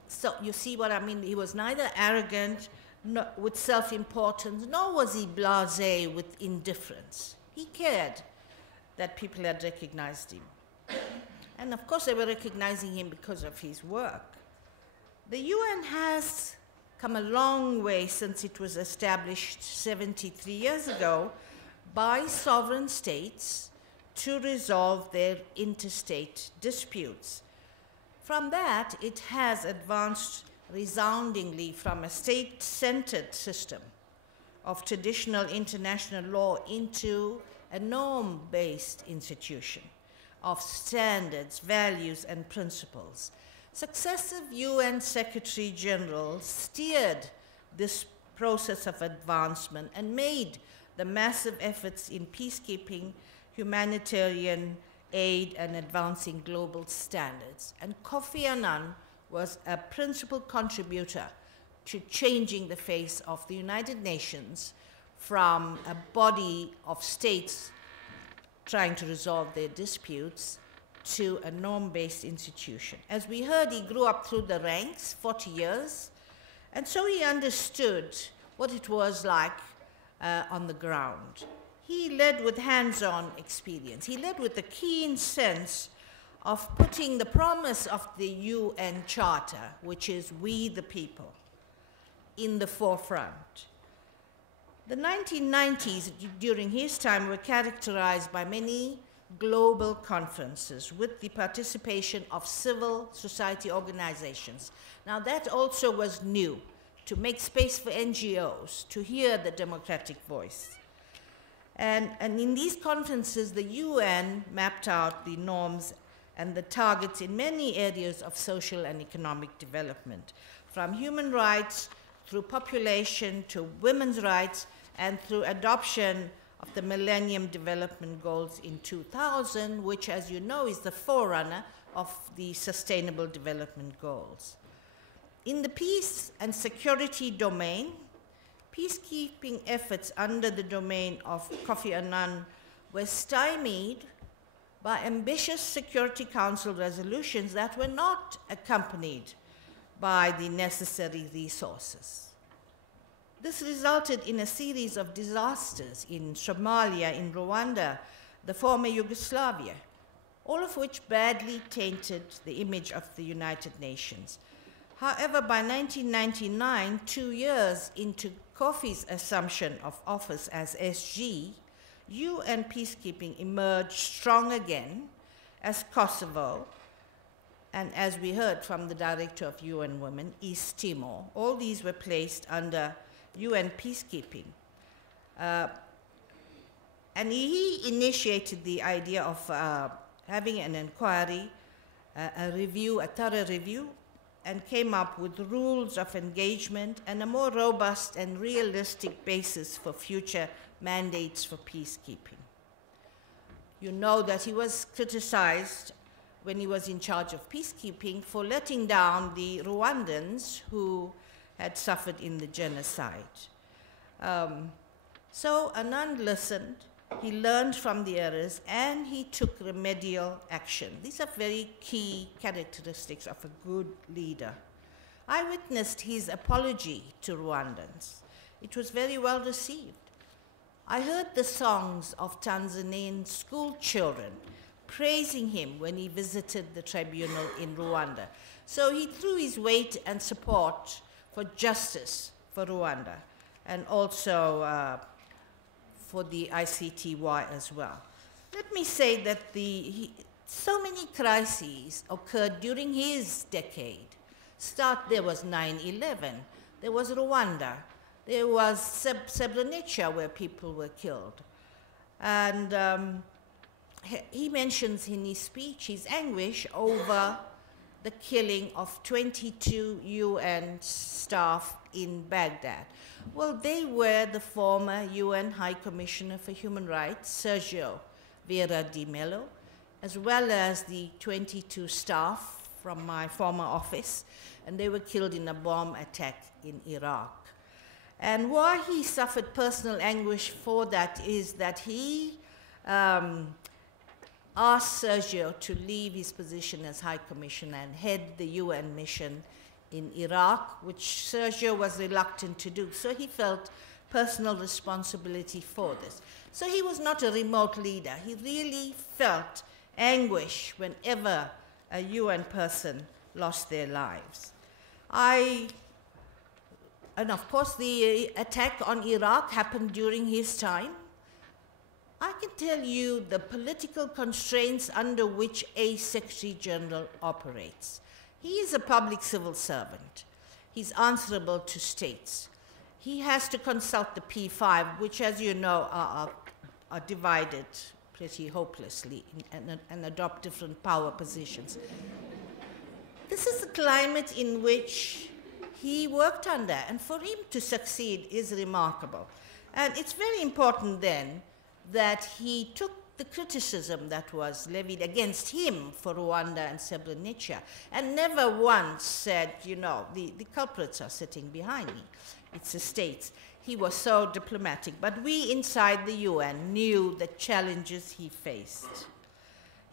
So you see what I mean? He was neither arrogant with self-importance, nor was he blasé with indifference. He cared that people had recognized him. And of course, they were recognizing him because of his work. The UN has come a long way since it was established 73 years ago by sovereign states to resolve their interstate disputes. From that, it has advanced resoundingly from a state-centered system of traditional international law into a norm-based institution of standards, values, and principles. Successive UN Secretary Generals steered this process of advancement and made the massive efforts in peacekeeping, humanitarian aid, and advancing global standards. And Kofi Annan was a principal contributor to changing the face of the United Nations from a body of states trying to resolve their disputes to a norm-based institution. As we heard, he grew up through the ranks, 40 years, and so he understood what it was like on the ground. He led with hands-on experience. He led with a keen sense of putting the promise of the UN Charter, which is we the people, in the forefront. The 1990s, during his time, were characterized by many global conferences with the participation of civil society organizations. Now that also was new, to make space for NGOs, to hear the democratic voice. And in these conferences, the UN mapped out the norms and the targets in many areas of social and economic development, from human rights through population to women's rights and through adoption of the Millennium Development Goals in 2000, which, as you know, is the forerunner of the Sustainable Development Goals. In the peace and security domain, peacekeeping efforts under the domain of Kofi Annan were stymied by ambitious Security Council resolutions that were not accompanied by the necessary resources. This resulted in a series of disasters in Somalia, in Rwanda, the former Yugoslavia, all of which badly tainted the image of the United Nations. However, by 1999, 2 years into Kofi's assumption of office as SG, UN peacekeeping emerged strong again as Kosovo, and as we heard from the Director of UN Women, East Timor. All these were placed under UN peacekeeping. And he initiated the idea of having an inquiry, a review, a thorough review, and came up with rules of engagement and a more robust and realistic basis for future mandates for peacekeeping. You know that he was criticized when he was in charge of peacekeeping for letting down the Rwandans who had suffered in the genocide. So Annan listened, he learned from the errors, and he took remedial action. These are very key characteristics of a good leader. I witnessed his apology to Rwandans. It was very well received. I heard the songs of Tanzanian school children praising him when he visited the tribunal in Rwanda. So he threw his weight and support for justice for Rwanda, and also for the ICTY as well. Let me say that so many crises occurred during his decade. There was 9/11, there was Rwanda, there was Srebrenica where people were killed. And he mentions in his speech his anguish over the killing of 22 UN staff in Baghdad. Well, they were the former UN High Commissioner for Human Rights, Sergio Vieira de Mello, as well as the 22 staff from my former office, and they were killed in a bomb attack in Iraq. And why he suffered personal anguish for that is that he asked Sergio to leave his position as High Commissioner and head the UN mission in Iraq, which Sergio was reluctant to do. So he felt personal responsibility for this. So he was not a remote leader. He really felt anguish whenever a UN person lost their lives. And of course, the attack on Iraq happened during his time. I can tell you the political constraints under which a Secretary General operates. He is a public civil servant. He's answerable to states. He has to consult the P5, which, as you know, are divided pretty hopelessly and adopt different power positions. This is the climate in which he worked under, and for him to succeed is remarkable. And it's very important then that he took the criticism that was levied against him for Rwanda and Srebrenica, and never once said, you know, the culprits are sitting behind me. It's the states. He was so diplomatic. But we inside the UN knew the challenges he faced.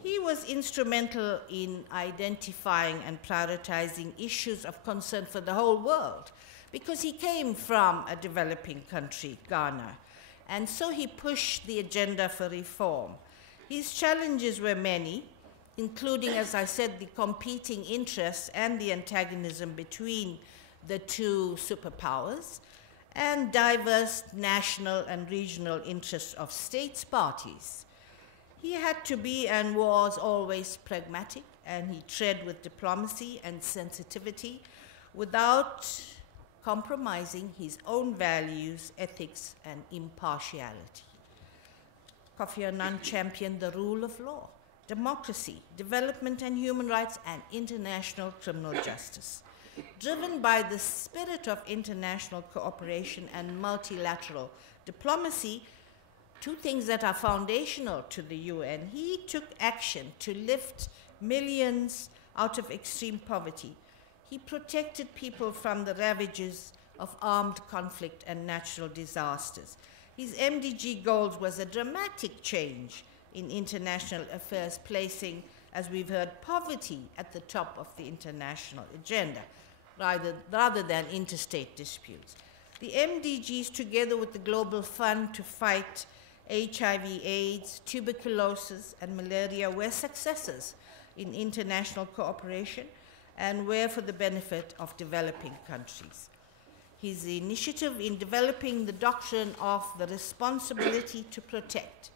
He was instrumental in identifying and prioritizing issues of concern for the whole world, because he came from a developing country, Ghana. And so he pushed the agenda for reform. His challenges were many, including, as I said, the competing interests and the antagonism between the two superpowers, and diverse national and regional interests of states parties. He had to be and was always pragmatic, and he tread with diplomacy and sensitivity without compromising his own values, ethics, and impartiality. Kofi Annan championed the rule of law, democracy, development and human rights, and international criminal justice. Driven by the spirit of international cooperation and multilateral diplomacy, two things that are foundational to the UN. He took action to lift millions out of extreme poverty. He protected people from the ravages of armed conflict and natural disasters. His MDG goals was a dramatic change in international affairs, placing, as we've heard, poverty at the top of the international agenda, rather than interstate disputes. The MDGs, together with the Global Fund to fight HIV, AIDS, tuberculosis, and malaria, were successes in international cooperation and were for the benefit of developing countries. His initiative in developing the doctrine of the responsibility to protect,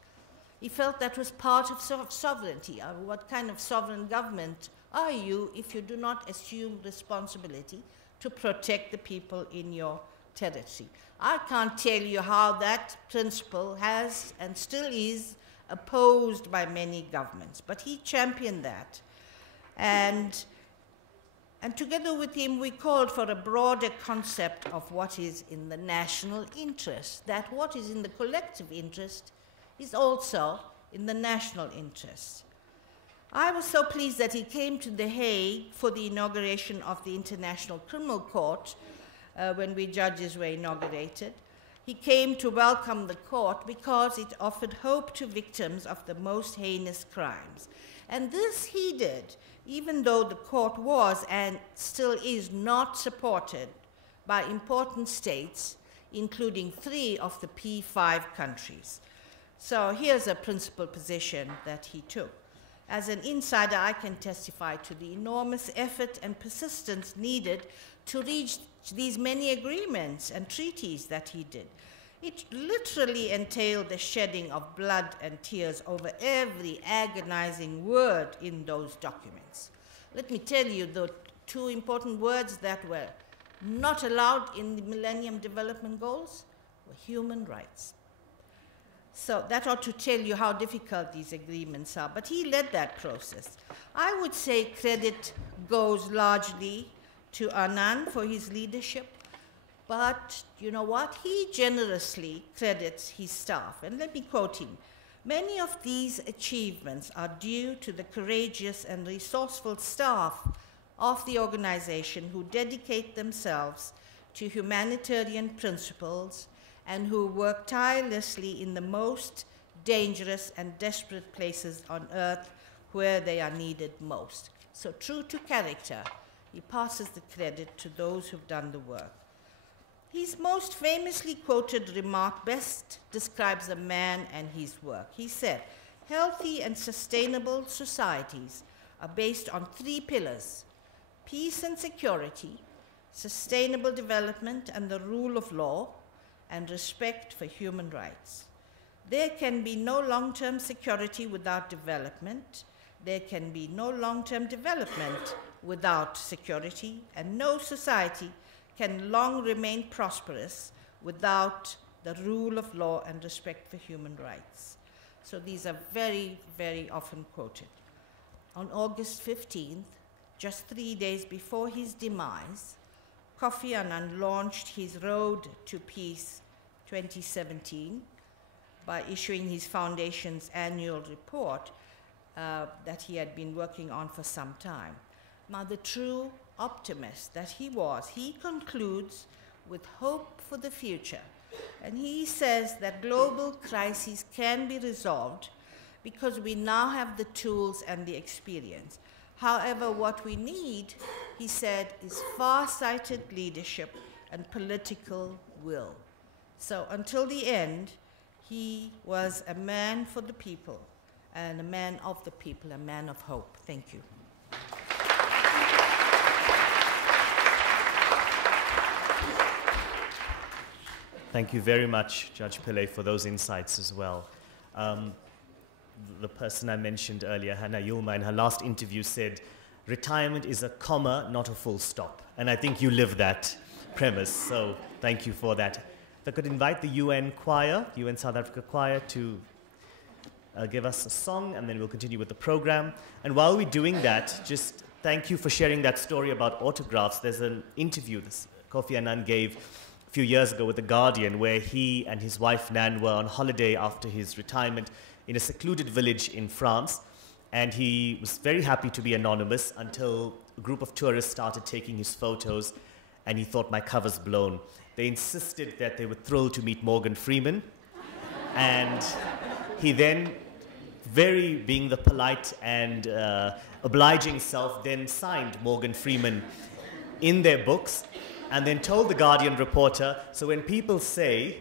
he felt that was part of sovereignty. What kind of sovereign government are you if you do not assume responsibility to protect the people in your territory? I can't tell you how that principle has and still is opposed by many governments, but he championed that. And together with him, we called for a broader concept of what is in the national interest, that what is in the collective interest is also in the national interest. I was so pleased that he came to The Hague for the inauguration of the International Criminal Court when we judges were inaugurated. He came to welcome the court because it offered hope to victims of the most heinous crimes. And this he did, even though the court was and still is not supported by important states, including 3 of the P5 countries. So here's a principled position that he took. As an insider, I can testify to the enormous effort and persistence needed to reach these many agreements and treaties that he did. It literally entailed the shedding of blood and tears over every agonizing word in those documents. Let me tell you the 2 important words that were not allowed in the Millennium Development Goals were human rights. So that ought to tell you how difficult these agreements are, but he led that process. I would say credit goes largely to Annan for his leadership, but you know what? He generously credits his staff, and let me quote him. Many of these achievements are due to the courageous and resourceful staff of the organization who dedicate themselves to humanitarian principles and who work tirelessly in the most dangerous and desperate places on earth where they are needed most. So true to character, he passes the credit to those who've done the work. His most famously quoted remark best describes a man and his work. He said, "Healthy and sustainable societies are based on 3 pillars: peace and security, sustainable development and the rule of law, and respect for human rights. There can be no long-term security without development. There can be no long-term development without security, and no society can long remain prosperous without the rule of law and respect for human rights." So these are very, very often quoted. On August 15th, just 3 days before his demise, Kofi Annan launched his Road to Peace 2017 by issuing his foundation's annual report that he had been working on for some time. Now, the true optimist that he was, he concludes with hope for the future. And he says that global crises can be resolved because we now have the tools and the experience. However, what we need, he said, is far-sighted leadership and political will. So until the end, he was a man for the people and a man of the people, a man of hope. Thank you. Thank you very much, Judge Pillay, for those insights as well. The person I mentioned earlier, Hannah Yilma, in her last interview said, "Retirement is a comma, not a full stop." And I think you live that premise, so thank you for that. If I could invite the UN choir, UN South Africa choir, to give us a song, and then we'll continue with the program. And while we're doing that, just thank you for sharing that story about autographs. There's an interview Kofi Annan gave few years ago with The Guardian, where he and his wife Nan were on holiday after his retirement in a secluded village in France. And he was very happy to be anonymous until a group of tourists started taking his photos, and he thought, my cover's blown. They insisted that they were thrilled to meet Morgan Freeman. And he then, being the polite and obliging self, then signed Morgan Freeman in their books, and then told the Guardian reporter, so when people say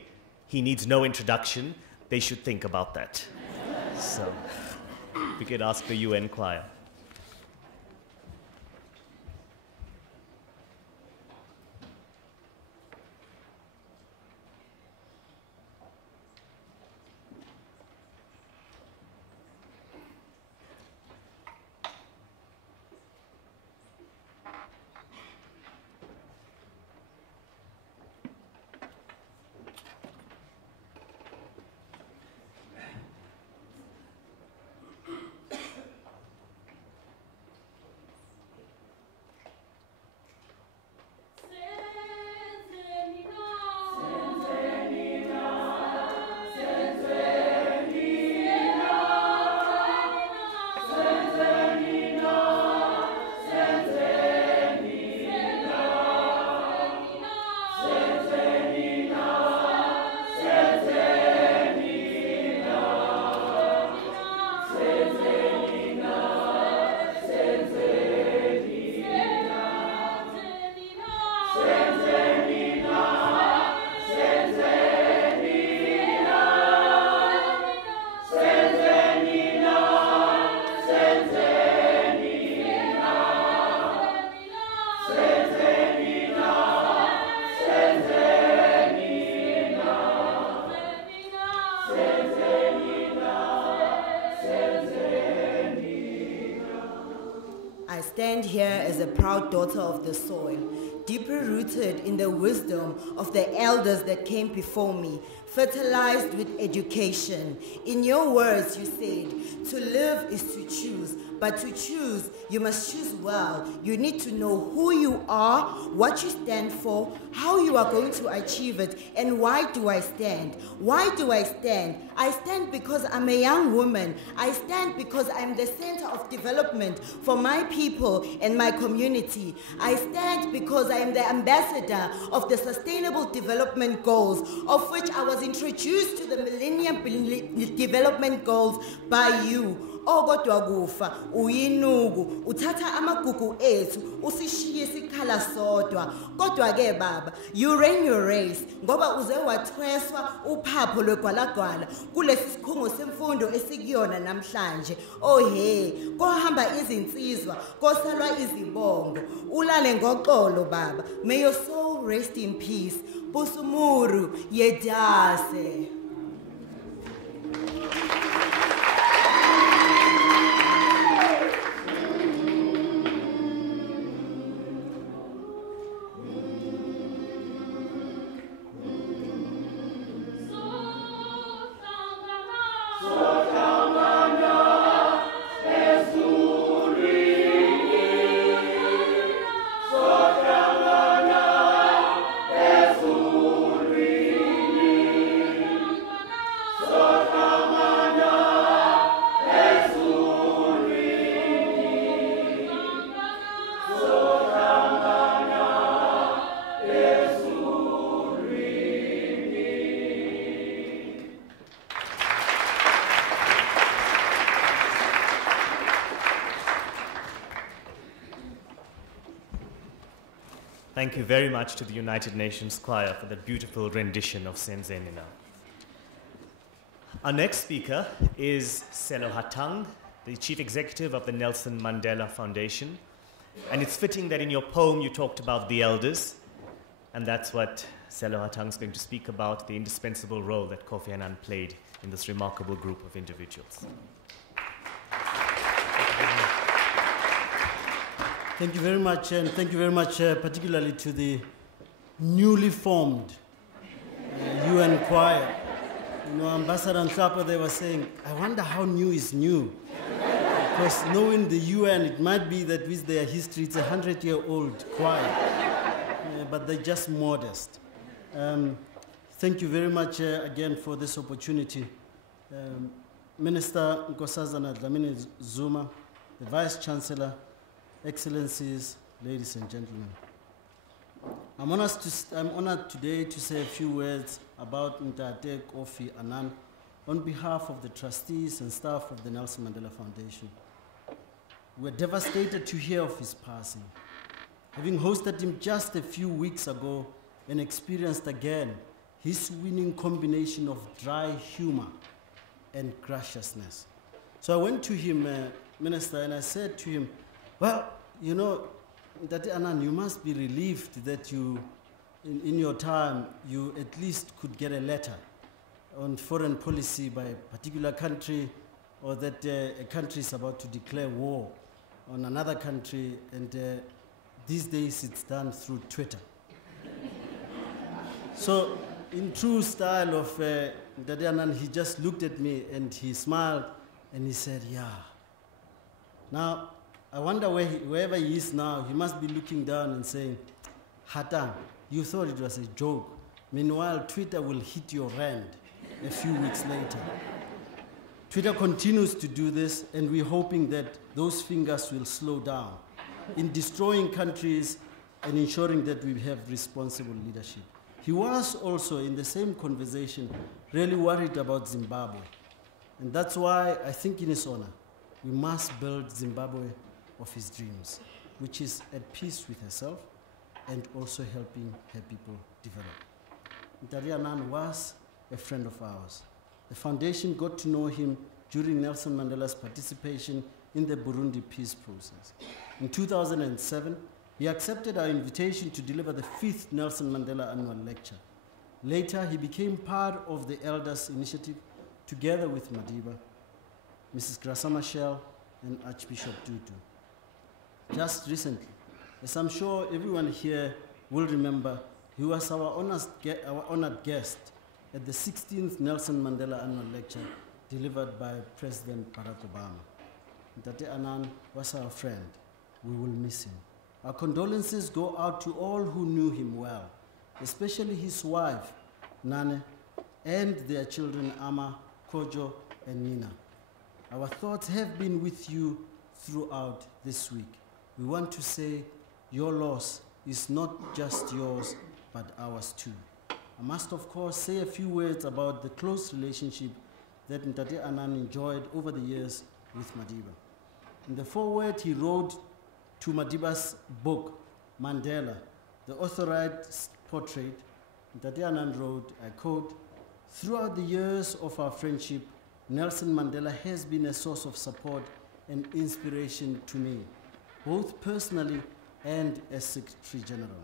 he needs no introduction, they should think about that. So we could ask the UN choir. stand here as a proud daughter of the soil, deeply rooted in the wisdom of the elders that came before me, fertilized with education. In your words, you said, to live is to choose, but to choose, you must choose well. You need to know who you are, what you stand for, how you are going to achieve it, and why do I stand? Why do I stand? I stand because I'm a young woman. I stand because I'm the center of development for my people and my community. I stand because I am the ambassador of the Sustainable Development Goals, of which I was introduced to the Millennium Development Goals by you. Okodwa kufa uyinuku uthatha amagugu ethu usishiye sikhala sodwa kodwa ke baba you ran your race ngoba uze wathweswa uphapho lwegwalagwala kulesi sikhungo semfundo esikuyona namhlanje he kohamba izinsizwa kosalwa izibongo ulale ngoxolo baba. May your soul rest in peace. Busumuru yedase. Thank you very much to the United Nations Choir for that beautiful rendition of Senzenina. Our next speaker is Selo Hatang, the Chief Executive of the Nelson Mandela Foundation. And it's fitting that in your poem you talked about the elders, and that's what Selo Hatang is going to speak about, the indispensable role that Kofi Annan played in this remarkable group of individuals. Thank you very much, and thank you very much particularly to the newly formed UN choir. You know, Ambassador Nhlapa, they were saying, I wonder how new is new. Because knowing the UN, it might be that with their history, it's a 100-year-old choir, but they're just modest. Thank you very much again for this opportunity. Minister Nkosazana Dlamini-Zuma, the Vice Chancellor, Excellencies, ladies and gentlemen. I'm honored today to say a few words about Ntate Kofi Annan on behalf of the trustees and staff of the Nelson Mandela Foundation. We're devastated to hear of his passing. Having hosted him just a few weeks ago and experienced again his winning combination of dry humor and graciousness. So I went to him, Minister, and I said to him, well, you know, Ntate Annan, you must be relieved that you, in your time, you at least could get a letter on foreign policy by a particular country, or that a country is about to declare war on another country, and these days it's done through Twitter. So, in true style of Ntate Annan, he just looked at me and he smiled and he said, yeah. Now, I wonder wherever he is now, he must be looking down and saying, Hatang, you thought it was a joke. Meanwhile, Twitter will hit your rand a few weeks later. Twitter continues to do this, and we're hoping that those fingers will slow down in destroying countries and ensuring that we have responsible leadership. He was also, in the same conversation, really worried about Zimbabwe. And that's why I think in his honor, we must build Zimbabwe of his dreams, which is at peace with herself and also helping her people develop. Ntate Annan was a friend of ours. The foundation got to know him during Nelson Mandela's participation in the Burundi peace process. In 2007, he accepted our invitation to deliver the 5th Nelson Mandela Annual Lecture. Later, he became part of the Elders Initiative together with Madiba, Mrs. Graça Machel, and Archbishop Tutu. Just recently, as I'm sure everyone here will remember, he was our honored guest at the 16th Nelson Mandela Annual Lecture delivered by President Barack Obama. Ntate Annan was our friend. We will miss him. Our condolences go out to all who knew him well, especially his wife, Nane, and their children, Ama, Kojo, and Nina. Our thoughts have been with you throughout this week. We want to say your loss is not just yours, but ours too. I must, of course, say a few words about the close relationship that Ntate Annan enjoyed over the years with Madiba. In the foreword he wrote to Madiba's book, Mandela, the authorized portrait, Ntate Annan wrote, I quote, "Throughout the years of our friendship, Nelson Mandela has been a source of support and inspiration to me, both personally and as Secretary General."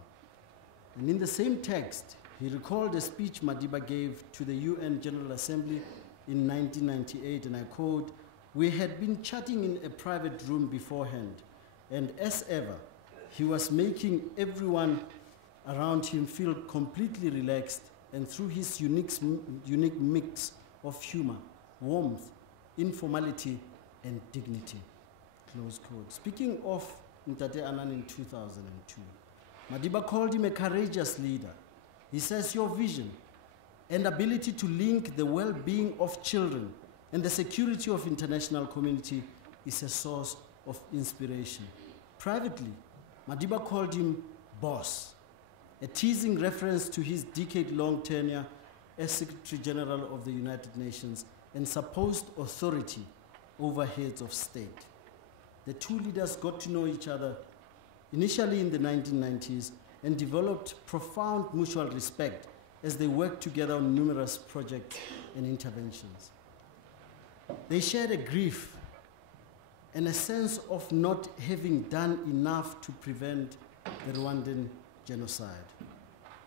And in the same text, he recalled a speech Madiba gave to the UN General Assembly in 1998, and I quote, "We had been chatting in a private room beforehand, and as ever, he was making everyone around him feel completely relaxed, and through his unique mix of humor, warmth, informality, and dignity." Close quote. Speaking of Ntate Annan in 2002, Madiba called him a courageous leader. He says, "Your vision and ability to link the well-being of children and the security of international community is a source of inspiration." Privately, Madiba called him boss, a teasing reference to his decade-long tenure as Secretary General of the United Nations and supposed authority over heads of state. The two leaders got to know each other initially in the 1990s and developed profound mutual respect as they worked together on numerous projects and interventions. They shared a grief and a sense of not having done enough to prevent the Rwandan genocide.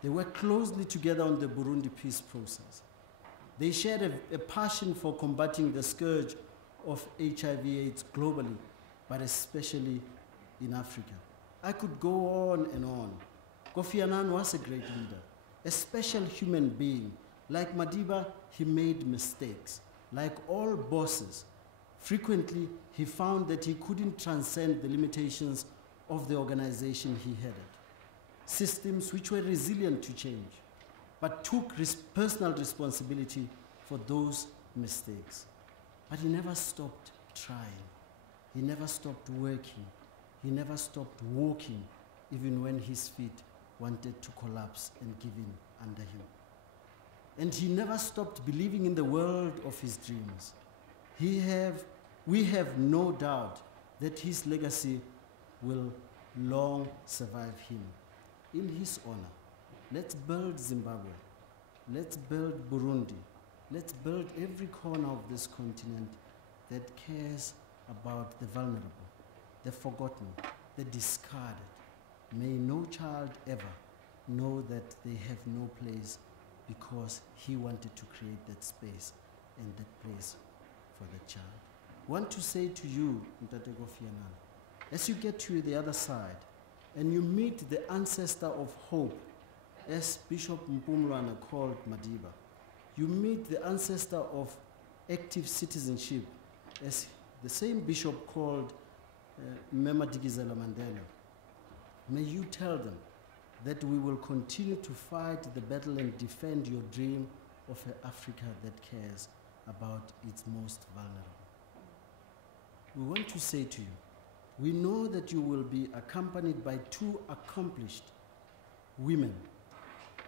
They worked closely together on the Burundi peace process. They shared a passion for combating the scourge of HIV/AIDS globally, but especially in Africa. I could go on and on. Kofi Annan was a great leader, a special human being. Like Madiba, he made mistakes. Like all bosses, frequently he found that he couldn't transcend the limitations of the organization he headed. Systems which were resilient to change. but took personal responsibility for those mistakes. But he never stopped trying. He never stopped working. He never stopped walking, even when his feet wanted to collapse and give in under him. And he never stopped believing in the world of his dreams. We have no doubt that his legacy will long survive him. In his honor, let's build Zimbabwe. Let's build Burundi. Let's build every corner of this continent that cares about the vulnerable, the forgotten, the discarded. May no child ever know that they have no place because he wanted to create that space and that place for the child. I want to say to you, Mtate Kofi Annan, as you get to the other side and you meet the ancestor of hope, as Bishop Mpumlwana called Madiba, you meet the ancestor of active citizenship, as the same bishop called Memadikiza Mandela. May you tell them that we will continue to fight the battle and defend your dream of an Africa that cares about its most vulnerable. We want to say to you, we know that you will be accompanied by two accomplished women.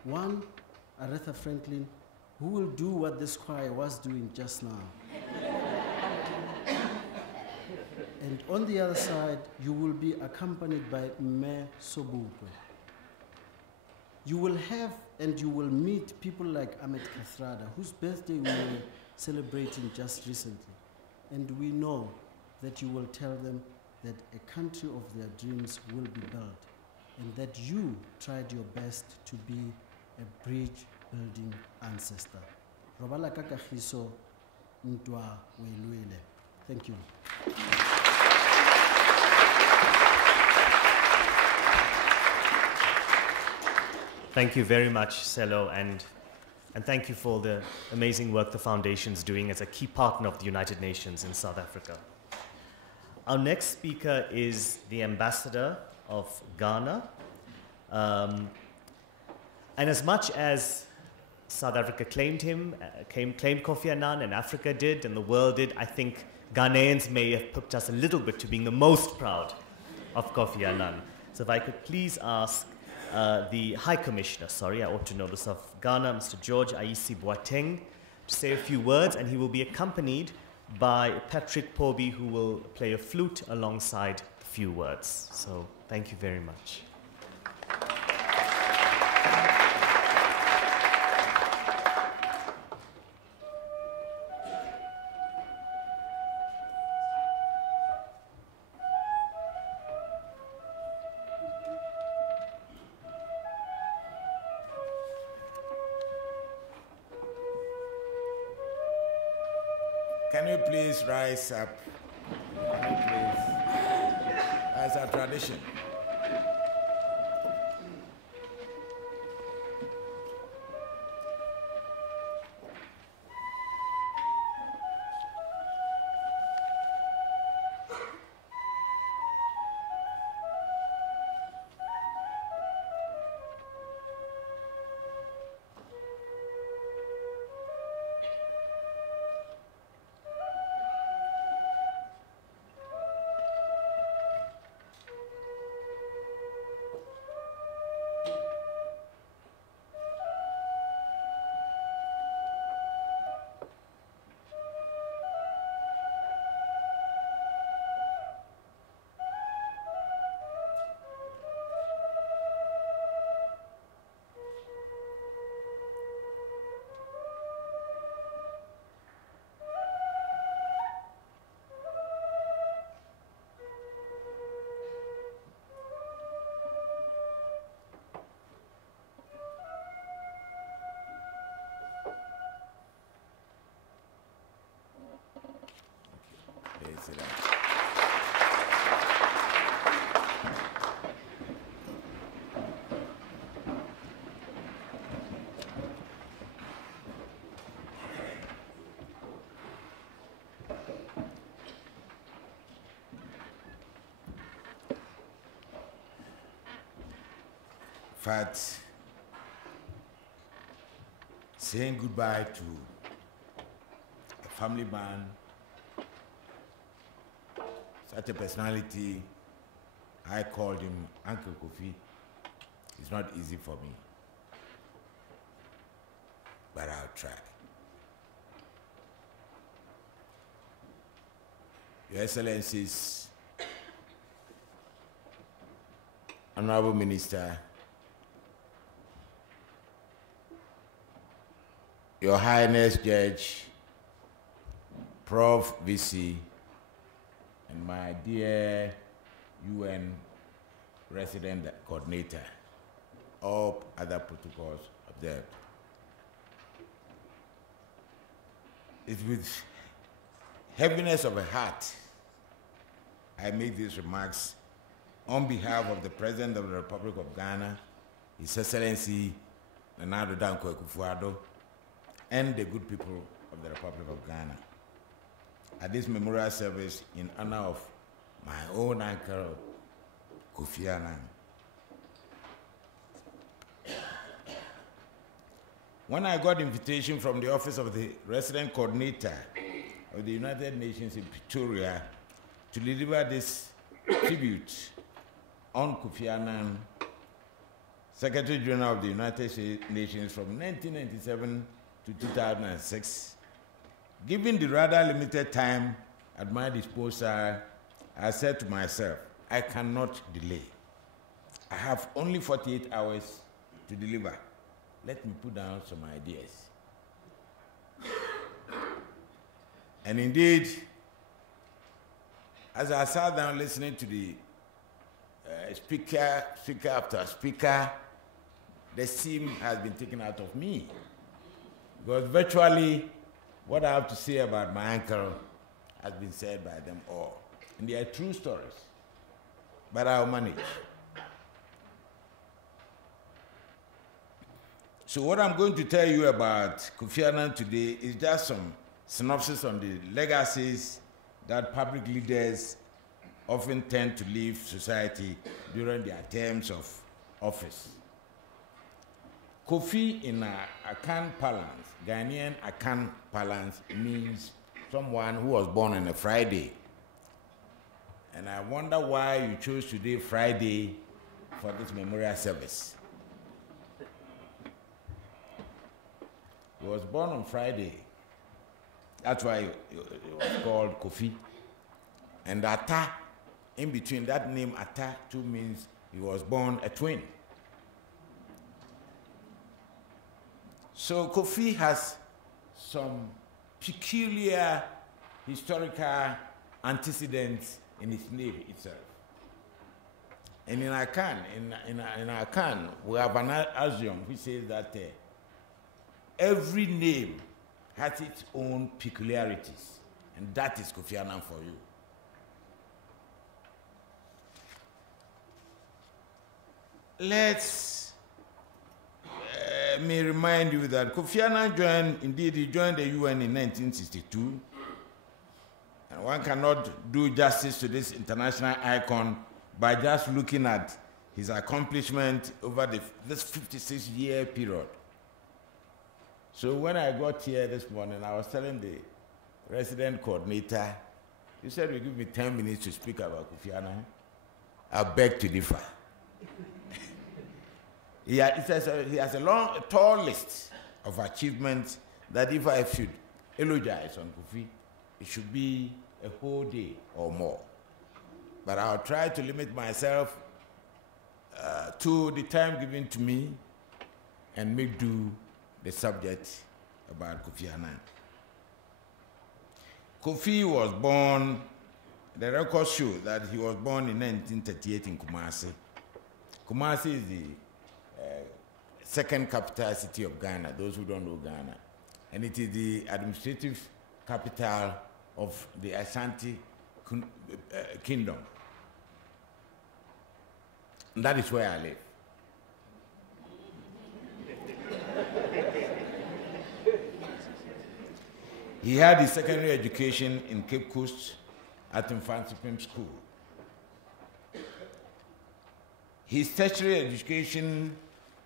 One, Aretha Franklin, who will do what this choir was doing just now. And on the other side, you will be accompanied by Me Sobukwe. You will have and you will meet people like Ahmed Kathrada, whose birthday we were celebrating just recently. And we know that you will tell them that a country of their dreams will be built, and that you tried your best to be a bridge-building ancestor. Robala kakahiso ntwa weluele. Thank you. Thank you very much, Selo, and thank you for the amazing work the Foundation's doing as a key partner of the United Nations in South Africa. Our next speaker is the ambassador of Ghana. And as much as South Africa claimed him, claimed Kofi Annan, and Africa did, and the world did, I think Ghanaians may have pipped us a little bit to being the most proud of Kofi Annan. So if I could please ask the High Commissioner, I ought to know this, of Ghana, Mr. George Aisi Boateng, to say a few words, and he will be accompanied by Patrick Poby, who will play a flute alongside a few words. So thank you very much. Can you please rise up? Can you please? As a tradition. Sit down. Fat saying goodbye to a family man, such a personality. I called him Uncle Kofi. It's not easy for me, but I'll try. Your Excellencies, Honorable Minister, Your Highness Judge, Prof. VC, and my dear UN Resident Coordinator, all other protocols observed. It's with heaviness of a heart I make these remarks on behalf of the President of the Republic of Ghana, His Excellency Nana Danko Akufo-Addo, and the good people of the Republic of Ghana, at this memorial service in honor of my own uncle, Kofi Annan. When I got invitation from the Office of the Resident Coordinator of the United Nations in Pretoria to deliver this tribute on Kofi Annan, Secretary General of the United Nations from 1997 to 2006, given the rather limited time at my disposal, I said to myself, I cannot delay. I have only 48 hours to deliver. Let me put down some ideas. And indeed, as I sat down listening to the speaker after speaker, the steam has been taken out of me. Because virtually what I have to say about my uncle has been said by them all. And they are true stories. But I'll manage. So what I'm going to tell you about Kofi Annan today is just some synopsis on the legacies that public leaders often tend to leave society during their terms of office. Kofi in Akan parlance, Ghanaian Akan parlance, means someone who was born on a Friday. And I wonder why you chose today, Friday, for this memorial service. He was born on Friday. That's why it was called Kofi. And Ata, in between that name Ata too means he was born a twin. So Kofi has some peculiar historical antecedents in his name itself. And in Akan, in Akan, we have an axiom which says that every name has its own peculiarities, and that is Kofi Annan for you. Let's me remind you that Kofi Annan joined the UN in 1962. And one cannot do justice to this international icon by just looking at his accomplishment over this 56-year period. So when I got here this morning, I was telling the resident coordinator, he said, "You give me 10 minutes to speak about Kofi Annan." I beg to differ. He has a tall list of achievements that if I should eulogize on Kofi, it should be a whole day or more. But I'll try to limit myself to the time given to me and make do the subject about Kofi Annan. Kofi was born, the records show that he was born in 1938 in Kumasi. Kumasi is the second capital city of Ghana, those who don't know Ghana. And it is the administrative capital of the Ashanti Kingdom. And that is where I live. He had his secondary education in Cape Coast at Infancy Pim School. His tertiary education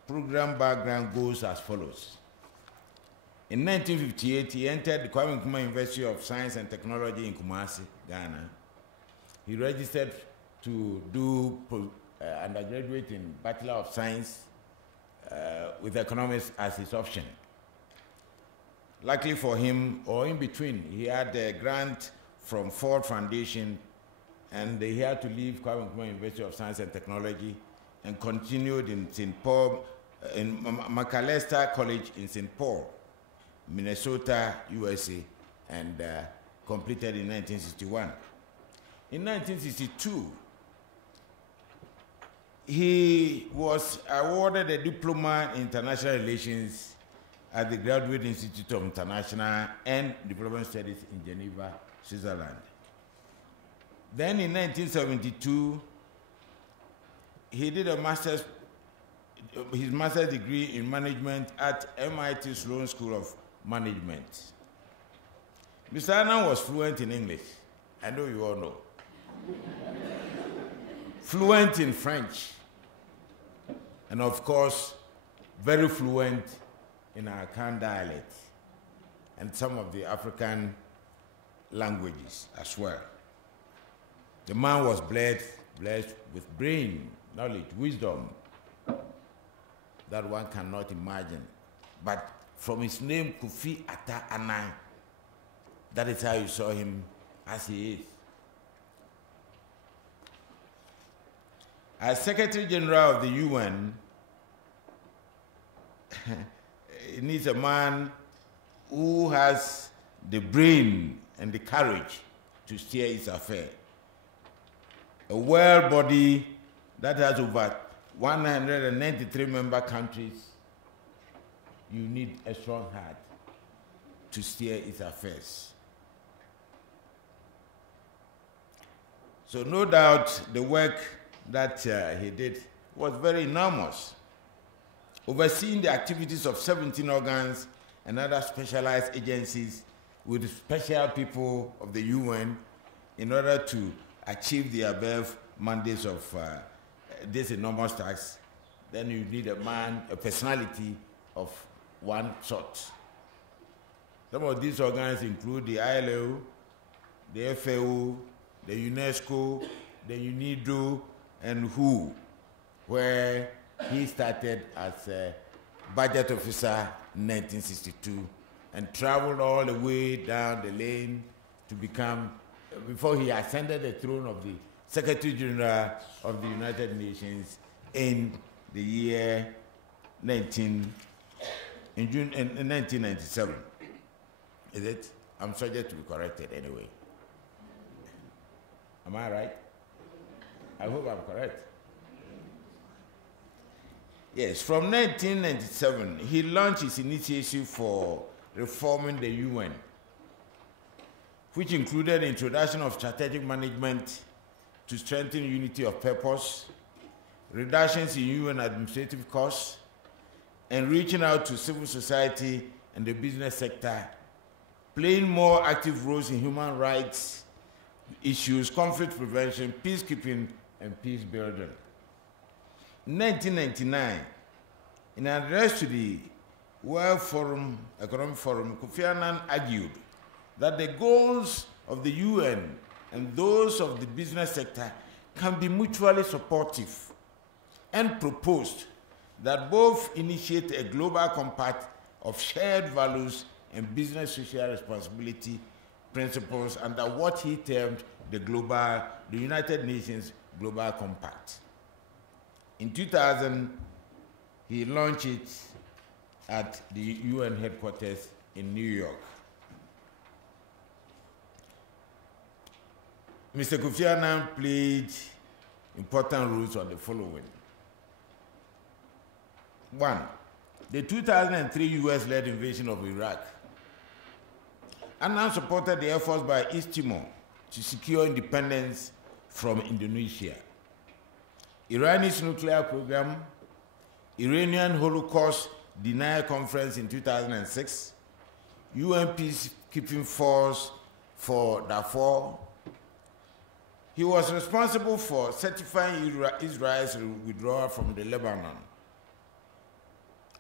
program background goes as follows. In 1958, he entered the Kwame Nkrumah University of Science and Technology in Kumasi, Ghana. He registered to do undergraduate in Bachelor of Science with economics as his option. Luckily for him, or in between, he had a grant from Ford Foundation, and he had to leave Kwame Nkrumah University of Science and Technology and continued in St. Paul, in McAllister College in St. Paul, Minnesota, USA, and completed in 1961. In 1962, he was awarded a diploma in international relations at the Graduate Institute of International and Development Studies in Geneva, Switzerland. Then in 1972, he did his master's degree in management at MIT Sloan School of Management. Mr. Annan was fluent in English. I know you all know. Fluent in French. And of course, very fluent in Akan dialect and some of the African languages as well. The man was blessed with brain, knowledge, wisdom that one cannot imagine. But from his name, Kofi Annan, that is how you saw him as he is. As Secretary General of the UN, it needs a man who has the brain and the courage to steer its affair. A world body that has over 193 member countries, you need a strong heart to steer its affairs. So no doubt the work that he did was very enormous, overseeing the activities of 17 organs and other specialized agencies with special people of the UN in order to achieve the above mandates of this enormous task. Then you need a man, a personality of one sort. Some of these organs include the ILO, the FAO, the UNESCO, the UNIDO, and WHO, where he started as a budget officer in 1962 and traveled all the way down the lane to become, before he ascended the throne of the Secretary General of the United Nations in the year 1997. Is it? I'm subject to be corrected anyway. Am I right? I hope I'm correct. Yes, from 1997, he launched his initiative for reforming the UN, which included the introduction of strategic management to strengthen unity of purpose, reductions in UN administrative costs, and reaching out to civil society and the business sector, playing more active roles in human rights issues, conflict prevention, peacekeeping, and peace building. In 1999, in an address to the World Economic Forum, Kofi Annan argued that the goals of the UN and those of the business sector can be mutually supportive, and proposed that both initiate a global compact of shared values and business social responsibility principles under what he termed the United Nations Global Compact. In 2000, he launched it at the UN headquarters in New York. Mr. Kofi Annan played important roles on the following. 1, the 2003 US-led invasion of Iraq. Annan supported the efforts by East Timor to secure independence from Indonesia. Iran's nuclear program, Iranian Holocaust Denial Conference in 2006, UN Peacekeeping Force for Darfur. He was responsible for certifying Israel's withdrawal from the Lebanon.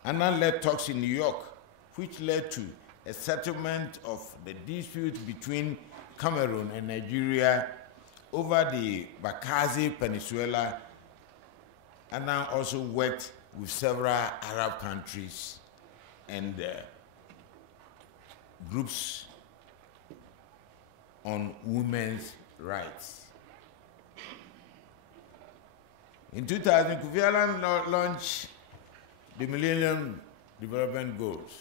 Annan led talks in New York, which led to a settlement of the dispute between Cameroon and Nigeria over the Bakazi Peninsula, and now also worked with several Arab countries and groups on women's rights. In 2000, Kofi Annan launched the Millennium Development Goals.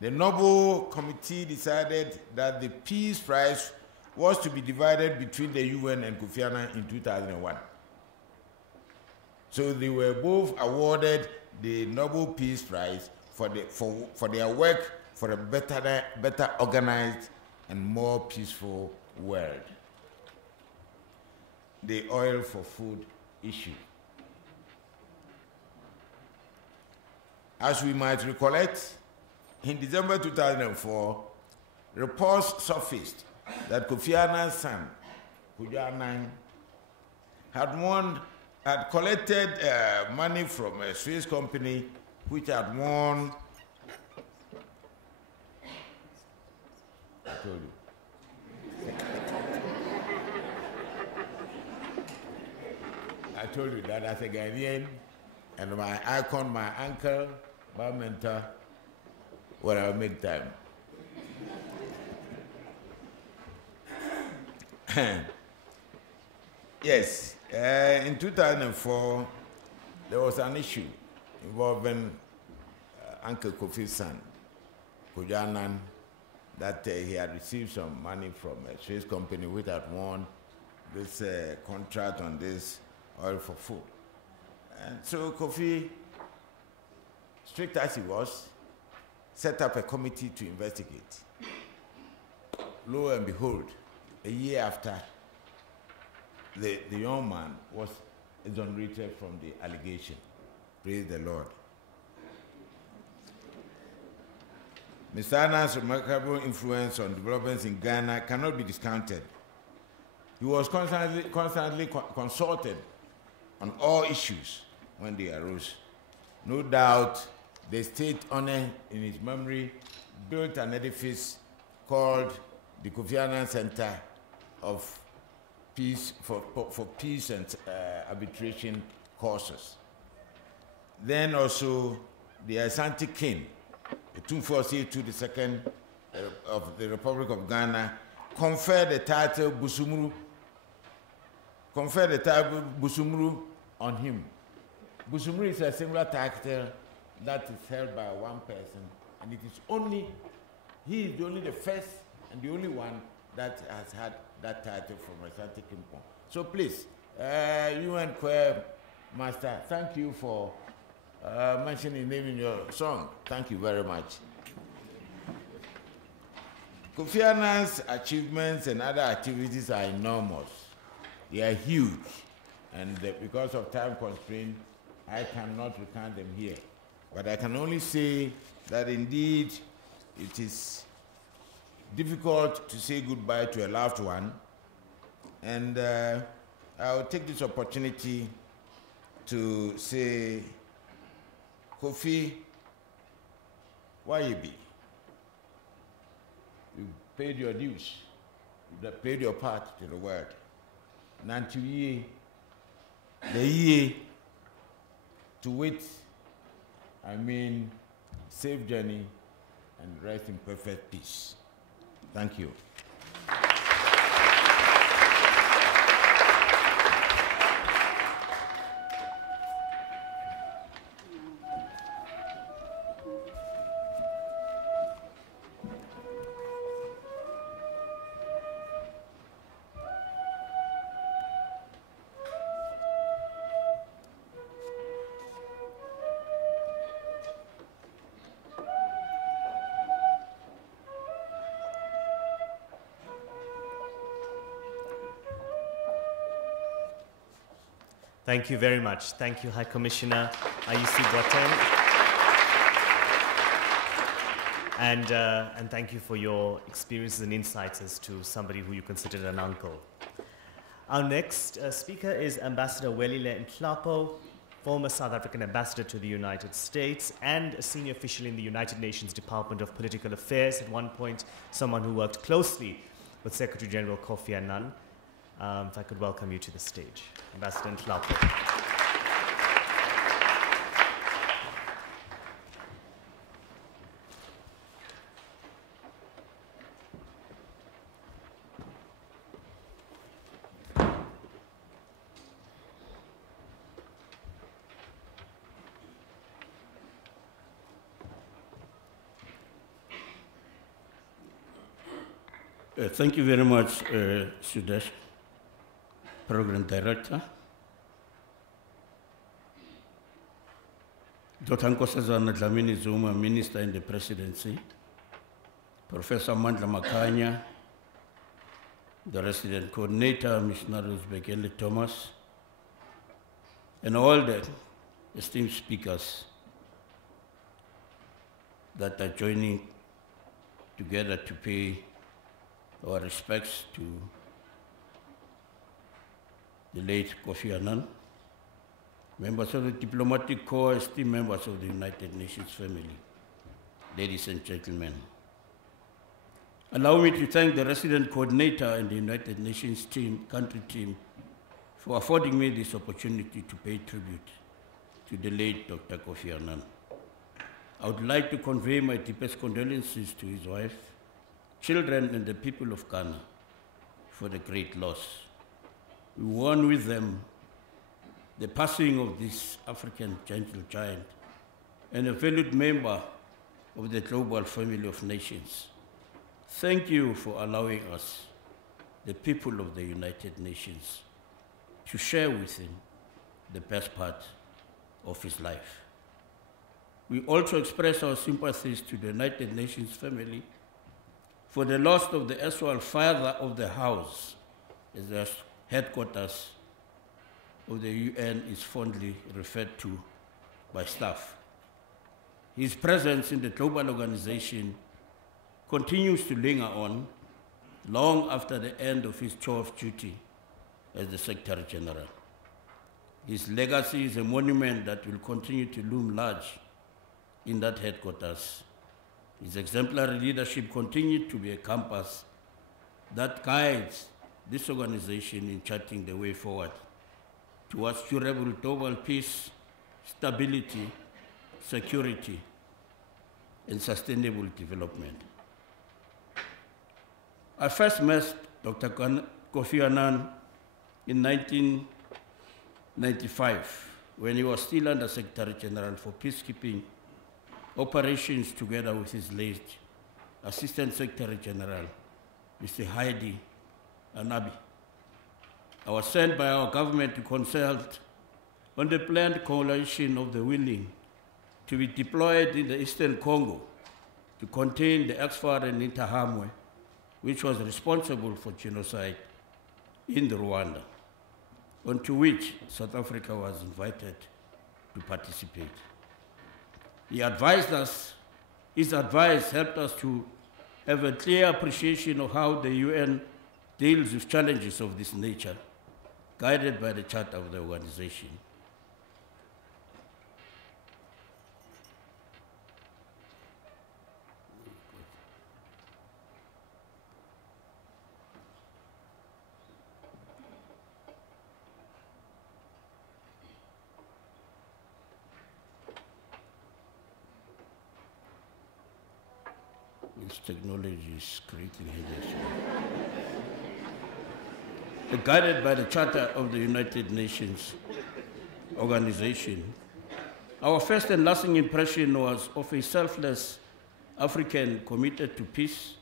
The Nobel Committee decided that the Peace Prize was to be divided between the UN and Kofi Annan in 2001. So they were both awarded the Nobel Peace Prize for their work for a better organized and more peaceful world. The oil for food issue. As we might recollect, in December 2004, reports surfaced that Kofi Annan's son, Kofi Annan, had collected money from a Swiss company which had won. I told you. I told you that as a Ghanaian, and my icon, my uncle, my mentor, when I make time. Yes, in 2004, there was an issue involving Uncle Kofi's son, Kofi Annan, that he had received some money from a Swiss company which had won this contract on this oil for food. And so Kofi, strict as he was, set up a committee to investigate. Lo and behold, a year after, the young man was exonerated from the allegation. Praise the Lord. Mr. Annan's remarkable influence on developments in Ghana cannot be discounted. He was constantly consulted on all issues when they arose. No doubt, the state honor in his memory built an edifice called the Kofi Annan Center of Peace for Peace and Arbitration Causes. Then also the Asante King, the Tumfosi to the second of the Republic of Ghana, conferred the title Busumuru on him. Busumuru is a singular title that is held by one person, and it is only, he is only the first and the only one that has had that title from Asante Kimpon. So please, you and Choir Master, thank you for mentioning his name in your song. Thank you very much. Kofi Annan's achievements and other activities are enormous. They are huge, and because of time constraint, I cannot recount them here. But I can only say that indeed it is difficult to say goodbye to a loved one, and I will take this opportunity to say, Kofi, why you be? You paid your dues, you played your part to the world. Nanti the year to wait, I mean, safe journey and rest in perfect peace. Thank you. Thank you very much. Thank you, High Commissioner Ayisi Boateng. And thank you for your experiences and insights as to somebody who you considered an uncle. Our next speaker is Ambassador Welile Nhlapo, former South African ambassador to the United States, and a senior official in the United Nations Department of Political Affairs. At one point, someone who worked closely with Secretary General Kofi Annan. If I could welcome you to the stage. Ambassador Nhlapo. Thank you very much, Sudesh, Program Director. Dr. Nkosazana Dlamini-Zuma, Minister in the Presidency, Professor Mandela Makanya, the Resident Coordinator, Missionaries Bekele Thomas, and all the esteemed speakers that are joining together to pay our respects to the late Kofi Annan, members of the Diplomatic Corps, esteemed members of the United Nations family, ladies and gentlemen. Allow me to thank the resident coordinator and the United Nations country team for affording me this opportunity to pay tribute to the late Dr. Kofi Annan. I would like to convey my deepest condolences to his wife, children, and the people of Ghana for the great loss. We mourn with them the passing of this African gentle giant and a valued member of the global family of nations. Thank you for allowing us, the people of the United Nations, to share with him the best part of his life. We also express our sympathies to the United Nations family for the loss of the erstwhile father of the house, as the headquarters of the UN is fondly referred to by staff. His presence in the global organization continues to linger on long after the end of his tour of duty as the Secretary General. His legacy is a monument that will continue to loom large in that headquarters. His exemplary leadership continued to be a compass that guides this organization in charting the way forward towards durable global peace, stability, security, and sustainable development. I first met Dr. Kofi Annan in 1995 when he was still Under Secretary General for Peacekeeping Operations together with his late Assistant Secretary General, Mr. Heidi Anabi. I was sent by our government to consult on the planned coalition of the willing to be deployed in the Eastern Congo to contain the Oxford and Interahamwe, which was responsible for genocide in Rwanda, onto which South Africa was invited to participate. He advised us, his advice helped us to have a clear appreciation of how the UN deals with challenges of this nature, guided by the charter of the organization. This technology is creating headaches. Guided by the Charter of the United Nations organization, our first and lasting impression was of a selfless African committed to peace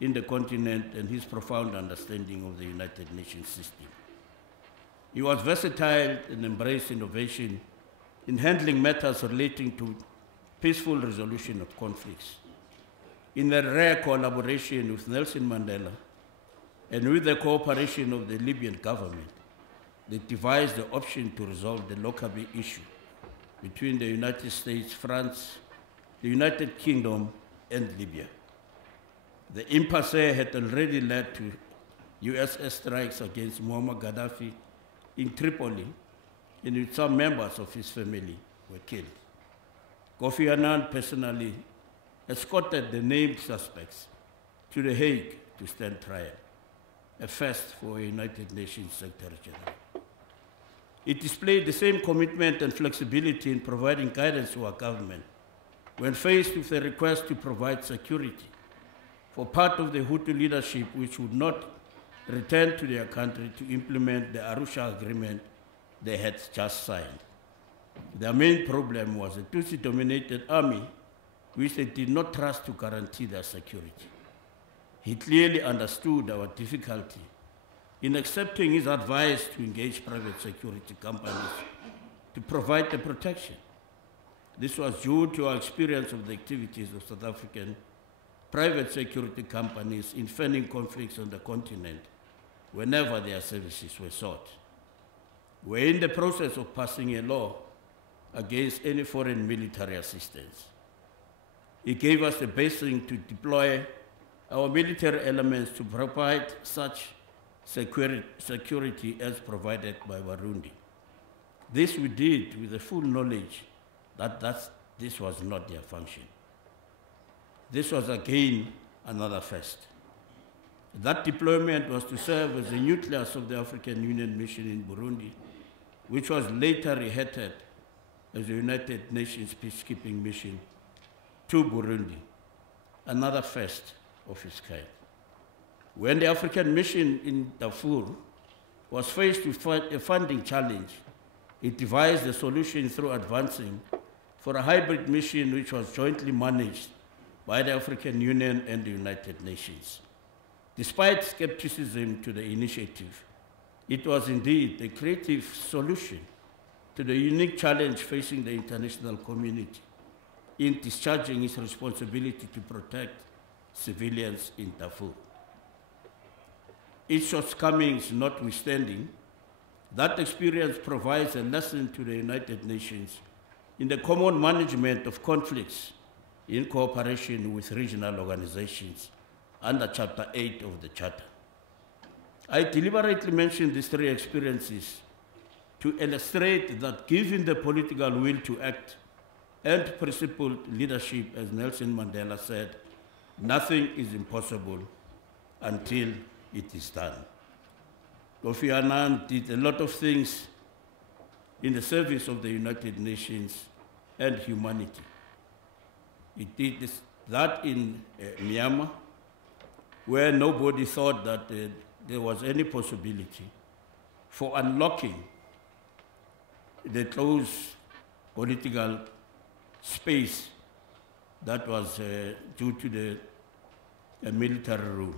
in the continent and his profound understanding of the United Nations system. He was versatile and embraced innovation in handling matters relating to peaceful resolution of conflicts. In a rare collaboration with Nelson Mandela and with the cooperation of the Libyan government, they devised the option to resolve the Lockerbie issue between the United States, France, the United Kingdom, and Libya. The impasse had already led to US strikes against Muammar Gaddafi in Tripoli in which some members of his family were killed. Kofi Annan personally escorted the named suspects to The Hague to stand trial, a first for a United Nations Secretary General. It displayed the same commitment and flexibility in providing guidance to our government when faced with a request to provide security for part of the Hutu leadership which would not return to their country to implement the Arusha Agreement they had just signed. Their main problem was a Tutsi-dominated army which they did not trust to guarantee their security. He clearly understood our difficulty in accepting his advice to engage private security companies to provide the protection. This was due to our experience of the activities of South African private security companies in fending conflicts on the continent whenever their services were sought. We're in the process of passing a law against any foreign military assistance. It gave us the basis to deploy our military elements to provide such security as provided by Burundi. This we did with the full knowledge that this was not their function. This was again another first. That deployment was to serve as the nucleus of the African Union mission in Burundi, which was later reheaded as the United Nations peacekeeping mission to Burundi, another first of its kind. When the African mission in Darfur was faced with a funding challenge, it devised a solution through advancing for a hybrid mission which was jointly managed by the African Union and the United Nations. Despite skepticism to the initiative, it was indeed a creative solution to the unique challenge facing the international community in discharging its responsibility to protect civilians in Darfur. Its shortcomings notwithstanding, that experience provides a lesson to the United Nations in the common management of conflicts in cooperation with regional organizations under Chapter 8 of the Charter. I deliberately mention these three experiences to illustrate that given the political will to act and principled leadership, as Nelson Mandela said, nothing is impossible until it is done. Kofi Annan did a lot of things in the service of the United Nations and humanity. He did that in Myanmar, where nobody thought that there was any possibility for unlocking the closed political space that was due to the military rule.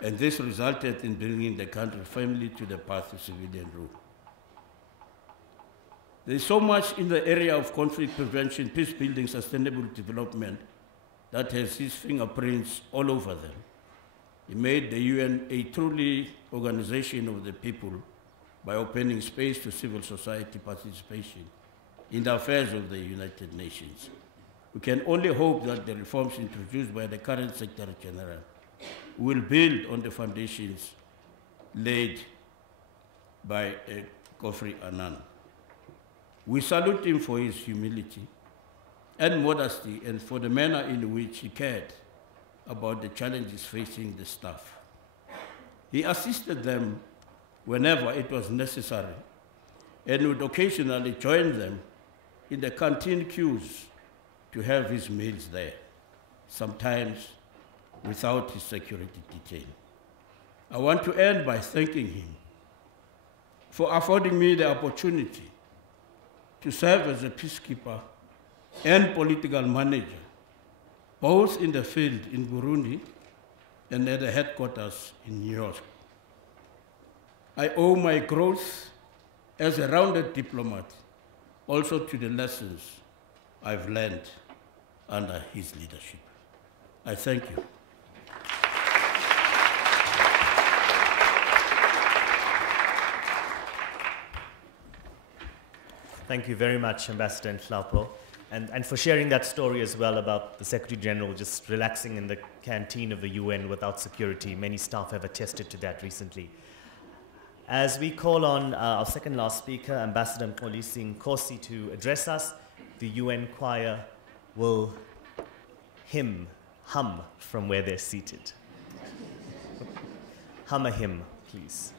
And this resulted in bringing the country firmly to the path of civilian rule. There's so much in the area of conflict prevention, peace building, sustainable development that has his fingerprints all over them. He made the UN a truly organization of the people by opening space to civil society participation in the affairs of the United Nations. We can only hope that the reforms introduced by the current Secretary General will build on the foundations laid by Kofi Annan. We salute him for his humility and modesty and for the manner in which he cared about the challenges facing the staff. He assisted them whenever it was necessary and would occasionally join them in the canteen queues to have his meals there, sometimes without his security detail. I want to end by thanking him for affording me the opportunity to serve as a peacekeeper and political manager, both in the field in Burundi and at the headquarters in New York. I owe my growth as a rounded diplomat also to the lessons I've learned under his leadership. I thank you. Thank you very much, Ambassador Nhlapho, and for sharing that story as well about the Secretary General just relaxing in the canteen of the UN without security. Many staff have attested to that recently. As we call on our second last speaker, Ambassador Mxolisi Nkosi, to address us, the UN choir will hum from where they're seated. Hum a hymn, please.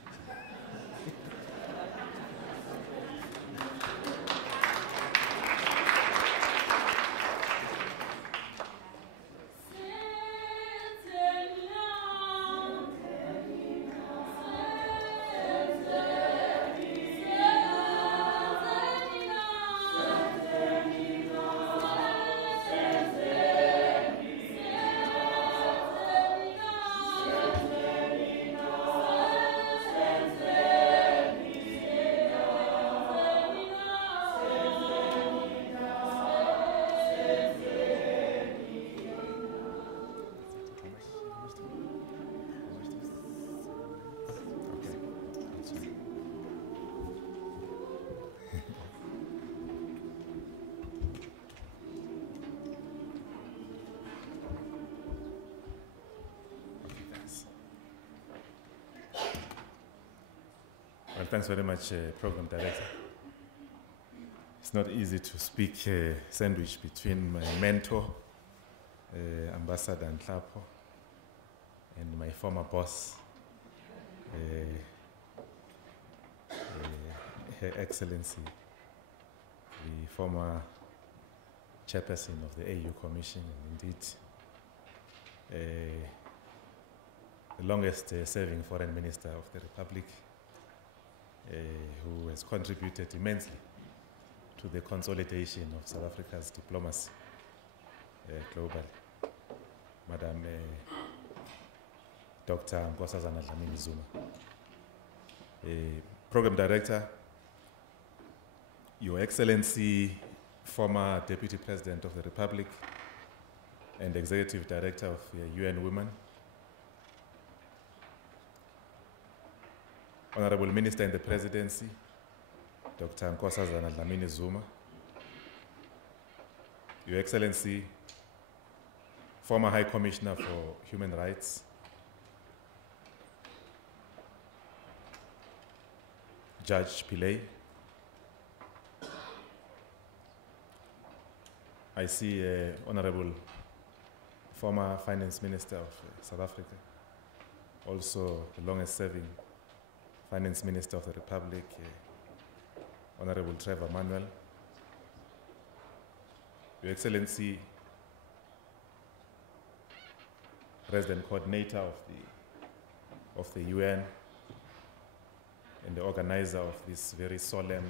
Well, thanks very much, Program Director. It's not easy to speak sandwich between my mentor, Ambassador Nhlapo, and my former boss, Her Excellency, the former chairperson of the AU Commission, and indeed the longest serving foreign minister of the Republic, who has contributed immensely to the consolidation of South Africa's diplomacy globally, Madam Dr. Nkosazana Dlamini-Zuma. Program Director, Your Excellency, former Deputy President of the Republic and Executive Director of UN Women, Honorable Minister in the Presidency, Dr. Nkosazana Dlamini-Zuma, Your Excellency, former High Commissioner for Human Rights, Judge Pillay, I see Honorable former Finance Minister of South Africa, also the longest serving Finance Minister of the Republic, Honorable Trevor Manuel, Your Excellency, Resident Coordinator of the UN and the organizer of this very solemn,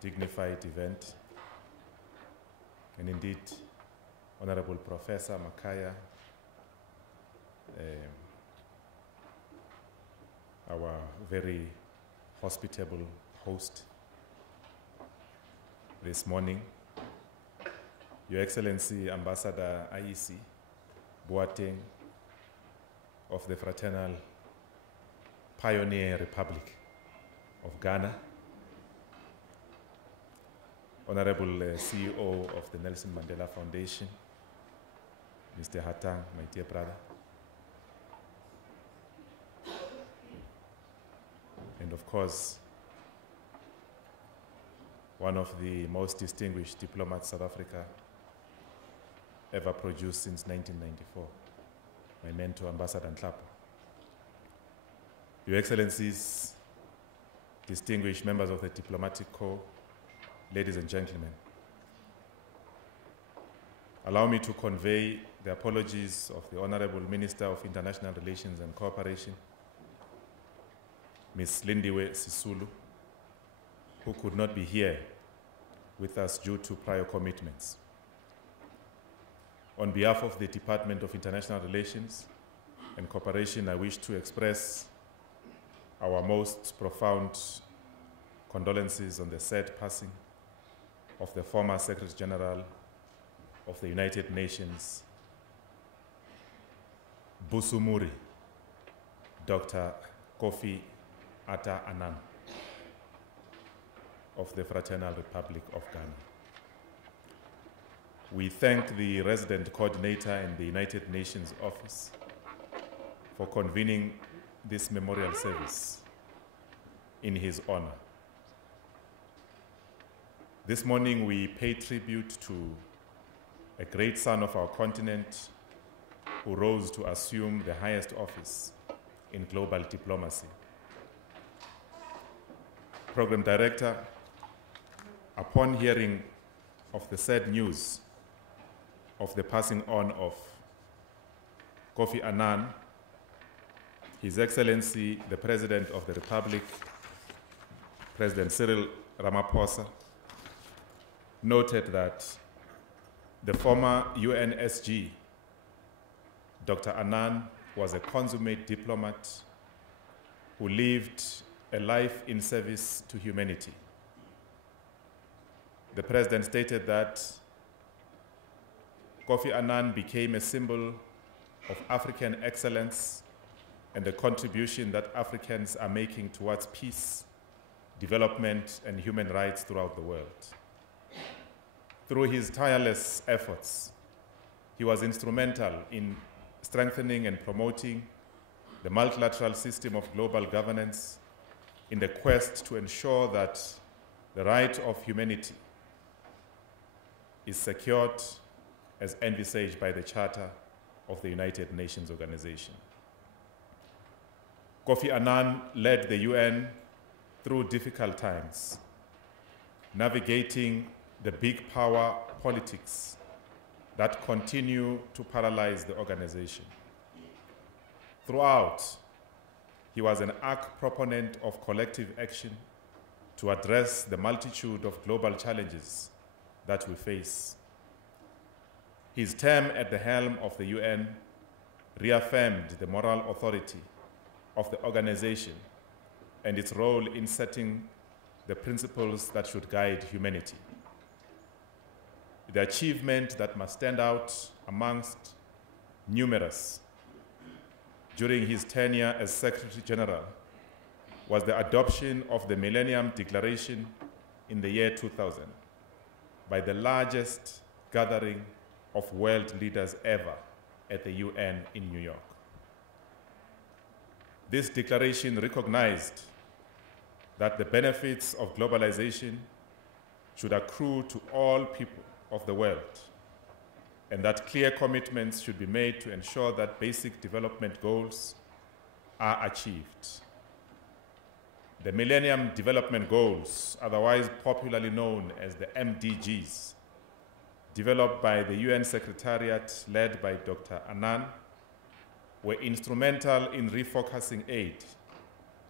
dignified event, and indeed, Honorable Professor Makaya, our very hospitable host this morning, Your Excellency Ambassador IEC Boateng of the Fraternal Pioneer Republic of Ghana, Honorable CEO of the Nelson Mandela Foundation, Mr. Hatang, my dear brother, and of course, one of the most distinguished diplomats South Africa ever produced since 1994, my mentor, Ambassador Nhlapo. Your Excellencies, distinguished members of the Diplomatic Corps, ladies and gentlemen, allow me to convey the apologies of the Honorable Minister of International Relations and Cooperation, Ms. Lindiwe Sisulu, who could not be here with us due to prior commitments. On behalf of the Department of International Relations and Cooperation, I wish to express our most profound condolences on the sad passing of the former Secretary General of the United Nations, Busumuri, Dr. Kofi Annan, of the Fraternal Republic of Ghana. We thank the resident coordinator in the United Nations office for convening this memorial service in his honor. This morning we pay tribute to a great son of our continent who rose to assume the highest office in global diplomacy. Program Director, upon hearing of the sad news of the passing on of Kofi Annan, His Excellency, the President of the Republic, President Cyril Ramaphosa, noted that the former UNSG, Dr. Annan, was a consummate diplomat who lived a life in service to humanity. The President stated that Kofi Annan became a symbol of African excellence and the contribution that Africans are making towards peace, development, and human rights throughout the world. Through his tireless efforts, he was instrumental in strengthening and promoting the multilateral system of global governance in the quest to ensure that the right of humanity is secured as envisaged by the Charter of the United Nations Organization. Kofi Annan led the UN through difficult times, navigating the big power politics that continue to paralyze the organization. Throughout, he was an arch proponent of collective action to address the multitude of global challenges that we face. His term at the helm of the UN reaffirmed the moral authority of the organization and its role in setting the principles that should guide humanity. The achievement that must stand out amongst numerous during his tenure as Secretary General was the adoption of the Millennium Declaration in the year 2000 by the largest gathering of world leaders ever at the UN in New York. This declaration recognized that the benefits of globalization should accrue to all people of the world, and that clear commitments should be made to ensure that basic development goals are achieved. The Millennium Development Goals, otherwise popularly known as the MDGs, developed by the UN Secretariat led by Dr. Annan, were instrumental in refocusing aid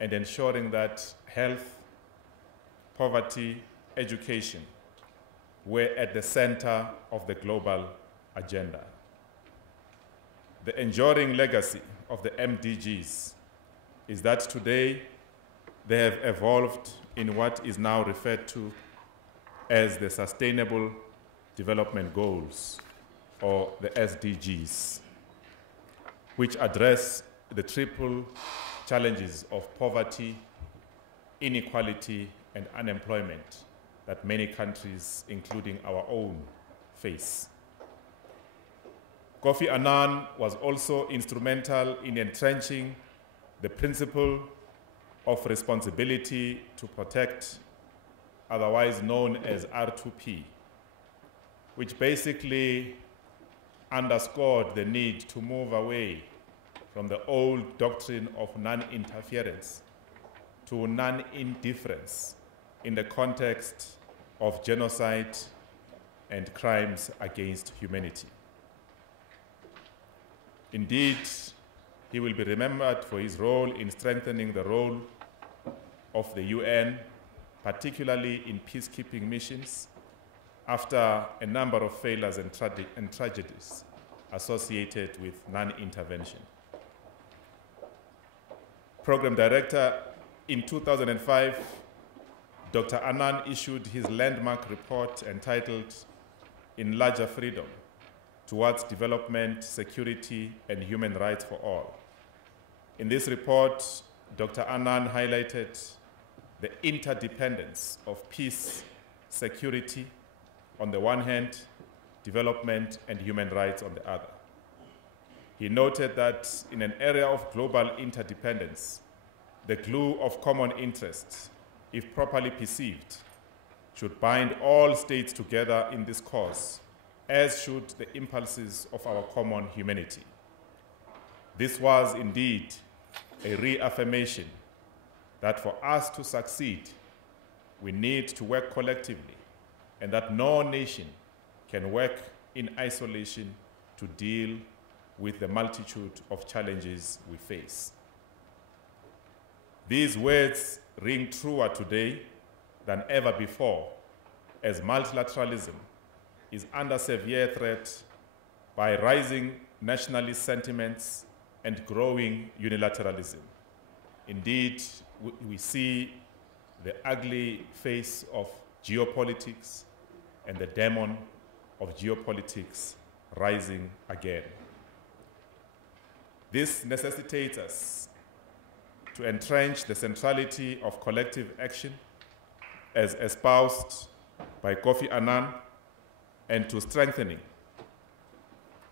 and ensuring that health, poverty, education were at the center of the global agenda. The enduring legacy of the MDGs is that today they have evolved in what is now referred to as the Sustainable Development Goals, or the SDGs, which address the triple challenges of poverty, inequality, and unemployment that many countries, including our own, face. Kofi Annan was also instrumental in entrenching the principle of responsibility to protect, otherwise known as R2P, which basically underscored the need to move away from the old doctrine of non-interference to non-indifference in the context of genocide and crimes against humanity. Indeed, he will be remembered for his role in strengthening the role of the UN, particularly in peacekeeping missions, after a number of failures and tragedies associated with non-intervention. Program Director, in 2005, Dr. Annan issued his landmark report entitled In Larger Freedom, Towards Development, Security, and Human Rights for All. In this report, Dr. Annan highlighted the interdependence of peace, security, on the one hand, development and human rights on the other. He noted that in an area of global interdependence, the glue of common interests, if properly perceived, should bind all states together in this cause, as should the impulses of our common humanity. This was indeed a reaffirmation that for us to succeed, we need to work collectively, and that no nation can work in isolation to deal with the multitude of challenges we face. These words ring truer today than ever before, as multilateralism is under severe threat by rising nationalist sentiments and growing unilateralism. Indeed, we see the ugly face of geopolitics and the demon of geopolitics rising again. This necessitates us to entrench the centrality of collective action as espoused by Kofi Annan, and to strengthening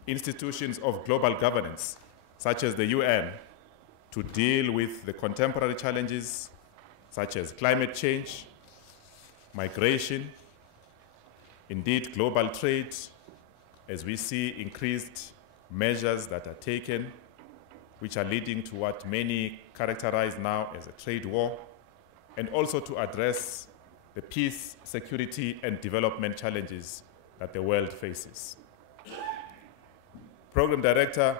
institutions of global governance, such as the UN, to deal with the contemporary challenges such as climate change, migration, indeed global trade, as we see increased measures that are taken, which are leading to what many characterize now as a trade war, and also to address the peace, security, and development challenges that the world faces. Program Director,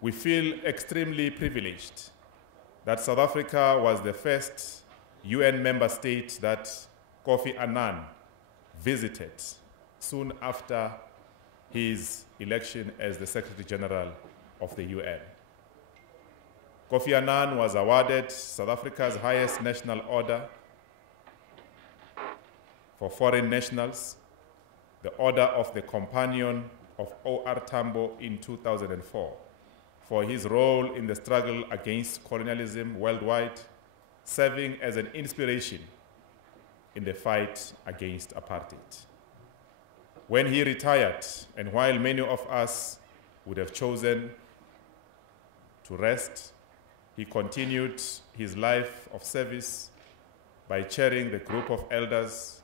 we feel extremely privileged that South Africa was the first UN member state that Kofi Annan visited soon after his election as the Secretary General of the UN. Kofi Annan was awarded South Africa's highest national order for foreign nationals, the Order of the Companion of O.R. Tambo in 2004, for his role in the struggle against colonialism worldwide, serving as an inspiration in the fight against apartheid. When he retired, and while many of us would have chosen to rest, he continued his life of service by chairing the group of elders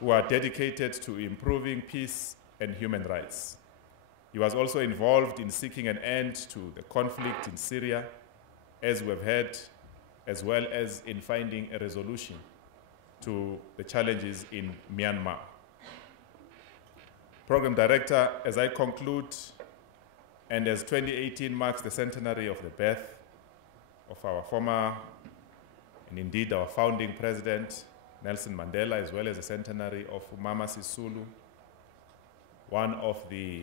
who are dedicated to improving peace and human rights. He was also involved in seeking an end to the conflict in Syria, as we've heard, as well as in finding a resolution to the challenges in Myanmar. Program Director, as I conclude, and as 2018 marks the centenary of the birth of our former, and indeed our founding president, Nelson Mandela, as well as the centenary of Mama Sisulu, one of the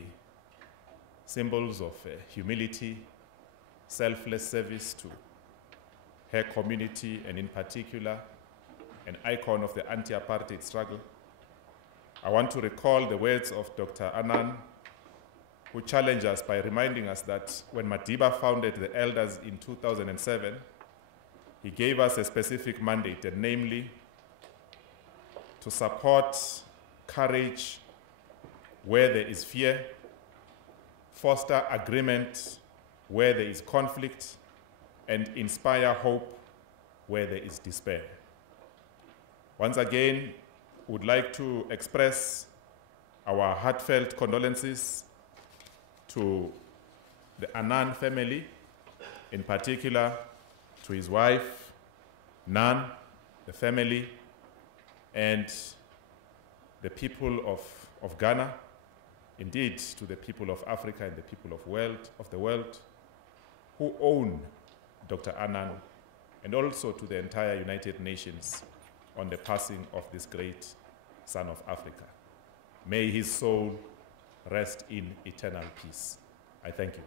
symbols of humility, selfless service to her community, and in particular, an icon of the anti-apartheid struggle. I want to recall the words of Dr. Annan, who challenged us by reminding us that when Madiba founded the elders in 2007, he gave us a specific mandate, and namely, to support courage where there is fear, foster agreement where there is conflict, and inspire hope where there is despair. Once again, would like to express our heartfelt condolences to the Annan family, in particular to his wife, Nan, the family, and the people of Ghana, indeed to the people of Africa and the people of the world who own Dr. Annan, and also to the entire United Nations on the passing of this great son of Africa. May his soul rest in eternal peace. I thank you.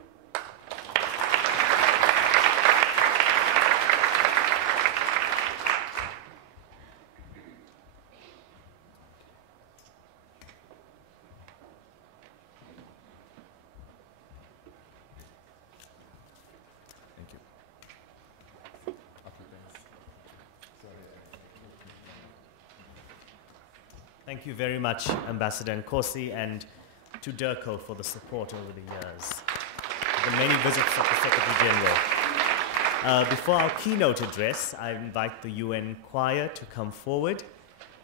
Thank you very much, Ambassador Nkosi, and to DIRCO for the support over the years, the many visits of the Secretary General. Before our keynote address, I invite the UN choir to come forward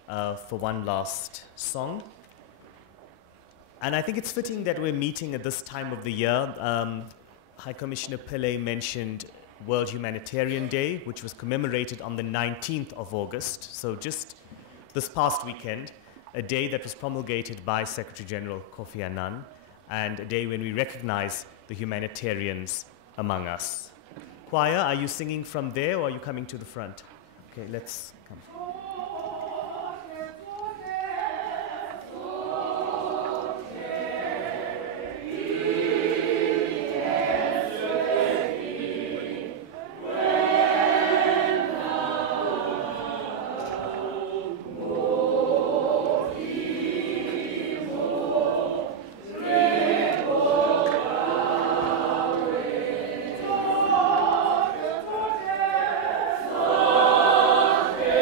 for one last song. And I think it's fitting that we're meeting at this time of the year. High Commissioner Pillay mentioned World Humanitarian Day, which was commemorated on the 19th of August, so just this past weekend, a day that was promulgated by Secretary General Kofi Annan, and a day when we recognize the humanitarians among us. Choir, are you singing from there or are you coming to the front? Okay, let's come. Yeah.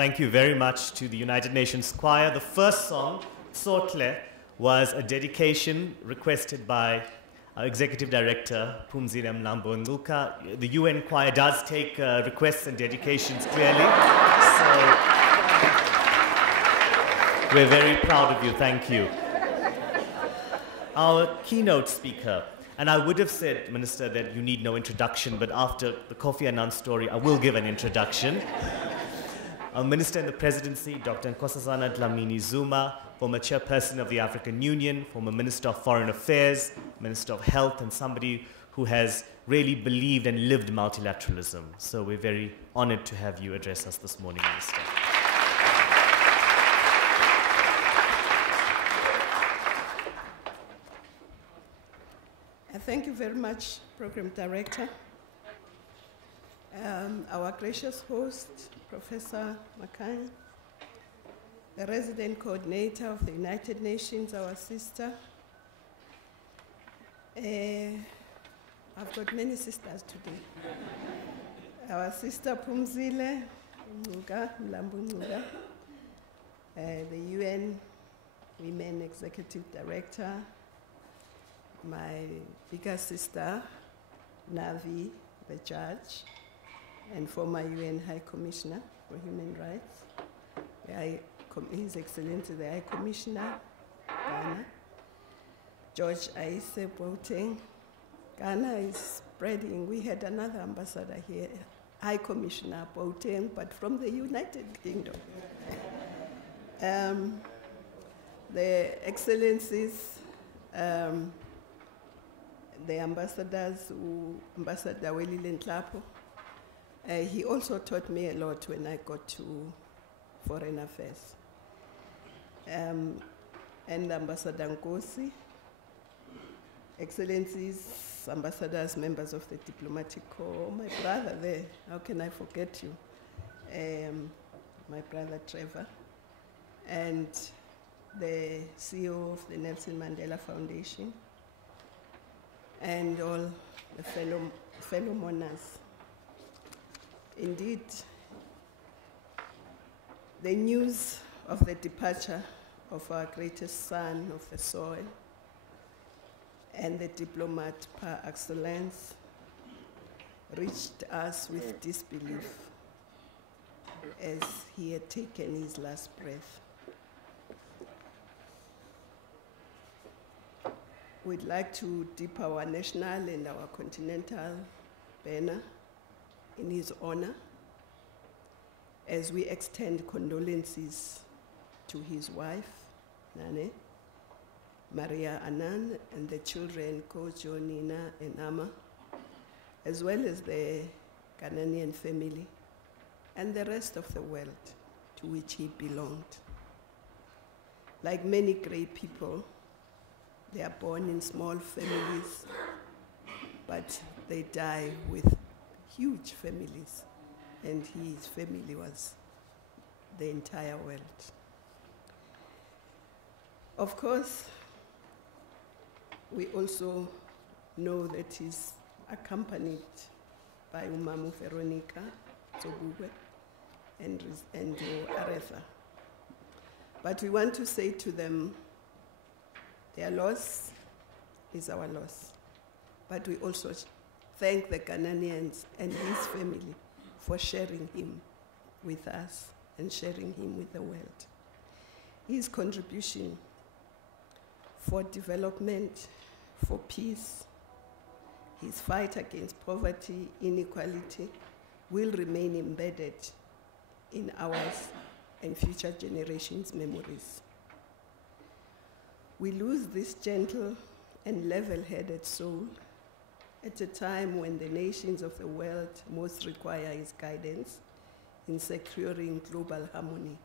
Thank you very much to the United Nations Choir. The first song, Sotle, was a dedication requested by our Executive Director, Phumzile Mlambo-Ngcuka. The UN Choir does take requests and dedications clearly, so we're very proud of you. Thank you. Our keynote speaker, and I would have said, Minister, that you need no introduction, but after the Kofi Annan story, I will give an introduction. Our Minister in the Presidency, Dr. Nkosazana Dlamini-Zuma, former Chairperson of the African Union, former Minister of Foreign Affairs, Minister of Health, and somebody who has really believed and lived multilateralism. So we're very honored to have you address us this morning, Minister. Thank you very much, Program Director. Our gracious host, Professor Makanya, the Resident Coordinator of the United Nations, our sister. I've got many sisters today. Our sister Phumzile Mlambo-Ngcuka, the UN Women Executive Director, my bigger sister, Navi, the judge, and former UN High Commissioner for Human Rights, His Excellency the High Commissioner, Ghana, George Aise Boateng. Ghana is spreading. We had another ambassador here, High Commissioner Boateng, but from the United Kingdom. The Excellencies, the ambassadors, Ambassador Welile Nhlapo, he also taught me a lot when I got to Foreign Affairs. And Ambassador Nkosi, Excellencies, ambassadors, members of the Diplomatic Corps, my brother there, how can I forget you? My brother Trevor, and the CEO of the Nelson Mandela Foundation, and all the fellow mourners. Indeed, the news of the departure of our greatest son of the soil and the diplomat par excellence reached us with disbelief as he had taken his last breath. We'd like to dip our national and our continental banner in his honor as we extend condolences to his wife, Nane, Maria Annan, and the children, Kojo, Nina, and Ama, as well as the Ghanaian family and the rest of the world to which he belonged. Like many great people, they are born in small families, but they die with huge families, and his family was the entire world. Of course, we also know that he's accompanied by Umamu Veronica Zobugwe and Aretha. But we want to say to them, their loss is our loss. But we also thank the Ghanaians and his family for sharing him with us and sharing him with the world. His contribution for development, for peace, his fight against poverty, inequality, will remain embedded in ours and future generations' memories. We lose this gentle and level-headed soul at a time when the nations of the world most require his guidance in securing global harmony,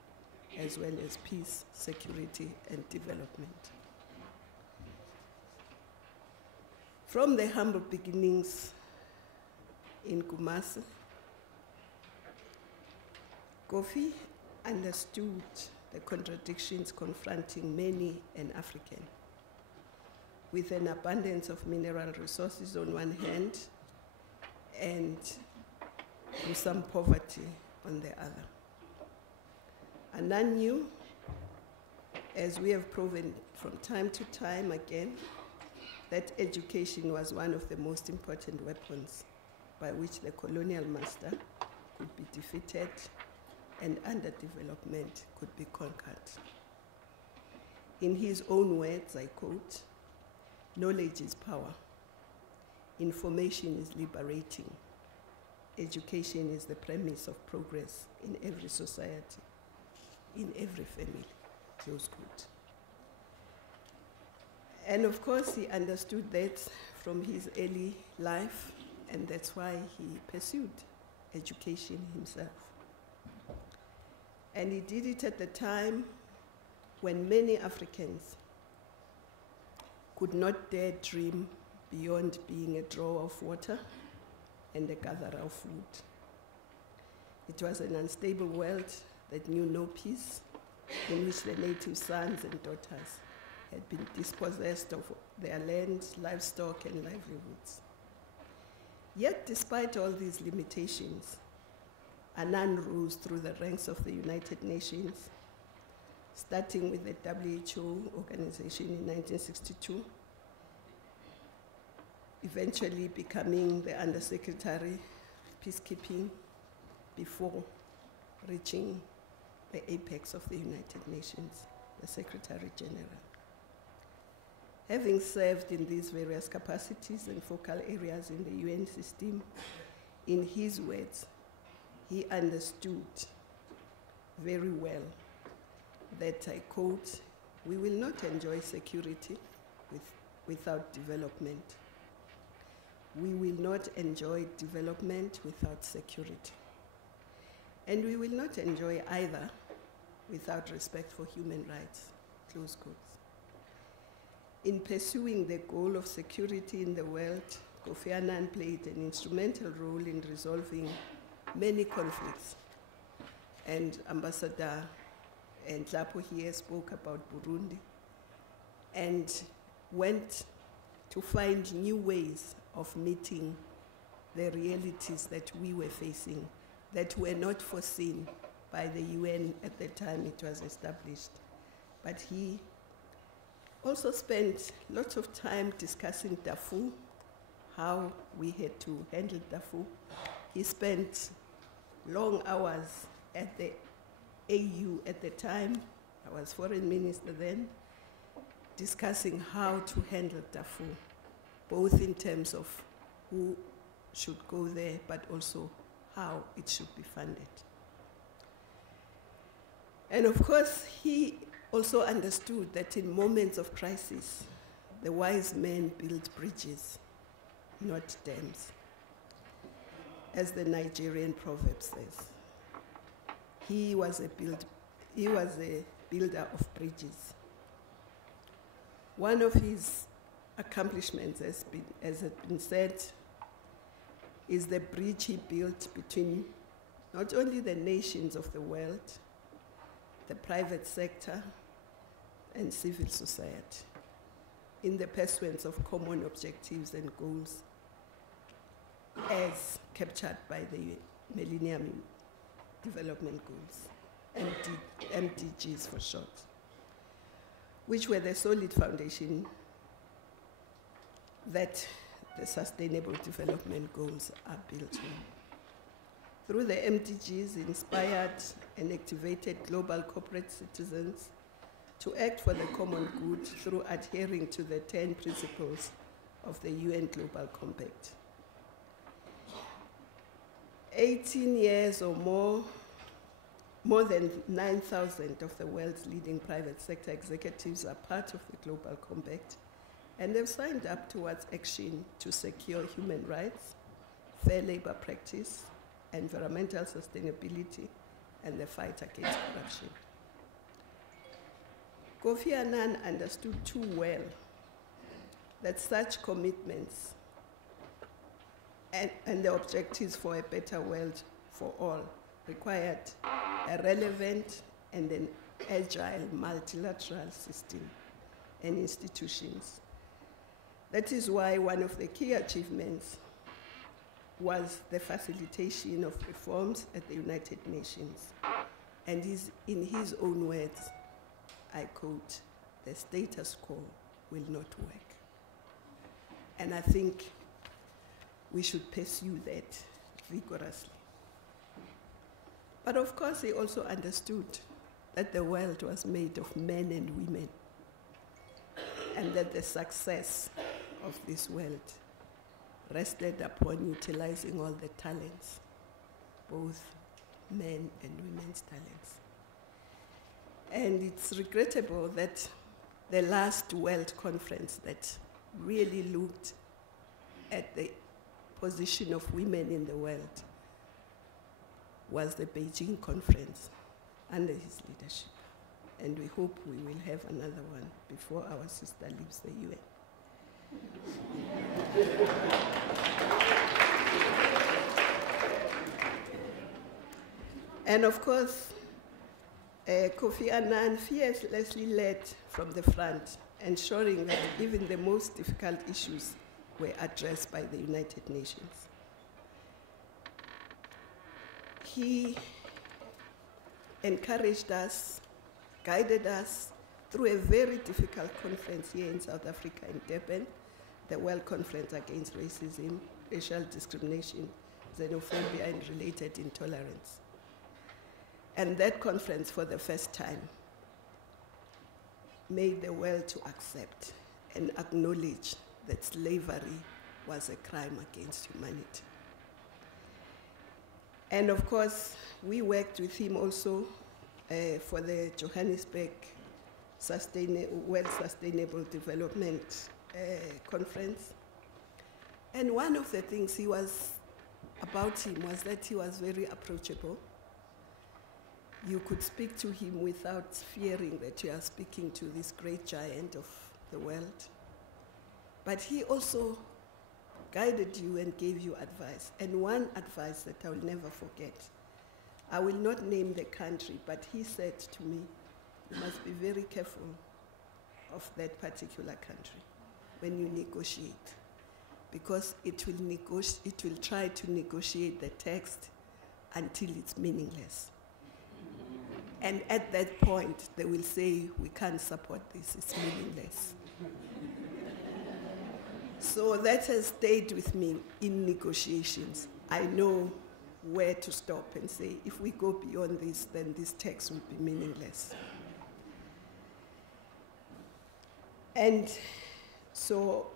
as well as peace, security, and development. From the humble beginnings in Kumasi, Kofi understood the contradictions confronting many an African, with an abundance of mineral resources on one hand and some poverty on the other. Annan knew, as we have proven from time to time again, that education was one of the most important weapons by which the colonial master could be defeated and underdevelopment could be conquered. In his own words, I quote, "Knowledge is power. Information is liberating. Education is the premise of progress in every society, in every family," close quote. And of course, he understood that from his early life, and that's why he pursued education himself. And he did it at the time when many Africans could not dare dream beyond being a drawer of water and a gatherer of food. It was an unstable world that knew no peace, in which the native sons and daughters had been dispossessed of their land, livestock, and livelihoods. Yet, despite all these limitations, Annan rose through the ranks of the United Nations, starting with the WHO organization in 1962, eventually becoming the Undersecretary Peacekeeping before reaching the apex of the United Nations, the Secretary General. Having served in these various capacities and focal areas in the UN system, in his words, he understood very well that, I quote, "We will not enjoy security without development. We will not enjoy development without security. And we will not enjoy either without respect for human rights," close quotes. In pursuing the goal of security in the world, Kofi Annan played an instrumental role in resolving many conflicts. And Ambassador Nhlapo here spoke about Burundi and went to find new ways of meeting the realities that we were facing that were not foreseen by the UN at the time it was established. But he also spent lots of time discussing Darfur, how we had to handle Darfur. He spent long hours at the AU at the time, I was foreign minister then, discussing how to handle Darfur, both in terms of who should go there, but also how it should be funded. And of course, he also understood that in moments of crisis, the wise men build bridges, not dams. As the Nigerian proverb says, he was a builder of bridges. One of his accomplishments, as has been said, is the bridge he built between not only the nations of the world, the private sector, and civil society, in the pursuance of common objectives and goals as captured by the Millennium Development Goals, MDGs for short, which were the solid foundation that the Sustainable Development Goals are built on. Through the MDGs, inspired and activated global corporate citizens to act for the common good through adhering to the 10 principles of the UN Global Compact. 18 years or more than 9,000 of the world's leading private sector executives are part of the Global Compact, and they've signed up towards action to secure human rights, fair labor practice, environmental sustainability, and the fight against corruption. Kofi Annan understood too well that such commitments and the objectives for a better world for all required a relevant and an agile multilateral system and institutions. That is why one of the key achievements was the facilitation of reforms at the United Nations, And in his own words, I quote, "The status quo will not work." And I think we should pursue that vigorously. But of course, he also understood that the world was made of men and women, and that the success of this world rested upon utilizing all the talents, both men and women's talents. And it's regrettable that the last World Conference that really looked at the position of women in the world was the Beijing Conference under his leadership. And we hope we will have another one before our sister leaves the UN. And of course, Kofi Annan fearlessly led from the front, ensuring that even the most difficult issues were addressed by the United Nations. He encouraged us, guided us through a very difficult conference here in South Africa in Durban, the World Conference Against Racism, Racial Discrimination, Xenophobia, and Related Intolerance. And that conference, for the first time, made the world to accept and acknowledge that slavery was a crime against humanity. And of course, we worked with him also for the Johannesburg World Sustainable Development Conference. And one of the things about him was that he was very approachable. You could speak to him without fearing that you are speaking to this great giant of the world. But he also guided you and gave you advice. And one advice that I will never forget, I will not name the country, but he said to me, you must be very careful of that particular country when you negotiate, because it will try to negotiate the text until it's meaningless. And at that point, they will say, we can't support this, it's meaningless. So that has stayed with me in negotiations. I know where to stop and say, if we go beyond this, then this text will be meaningless. And so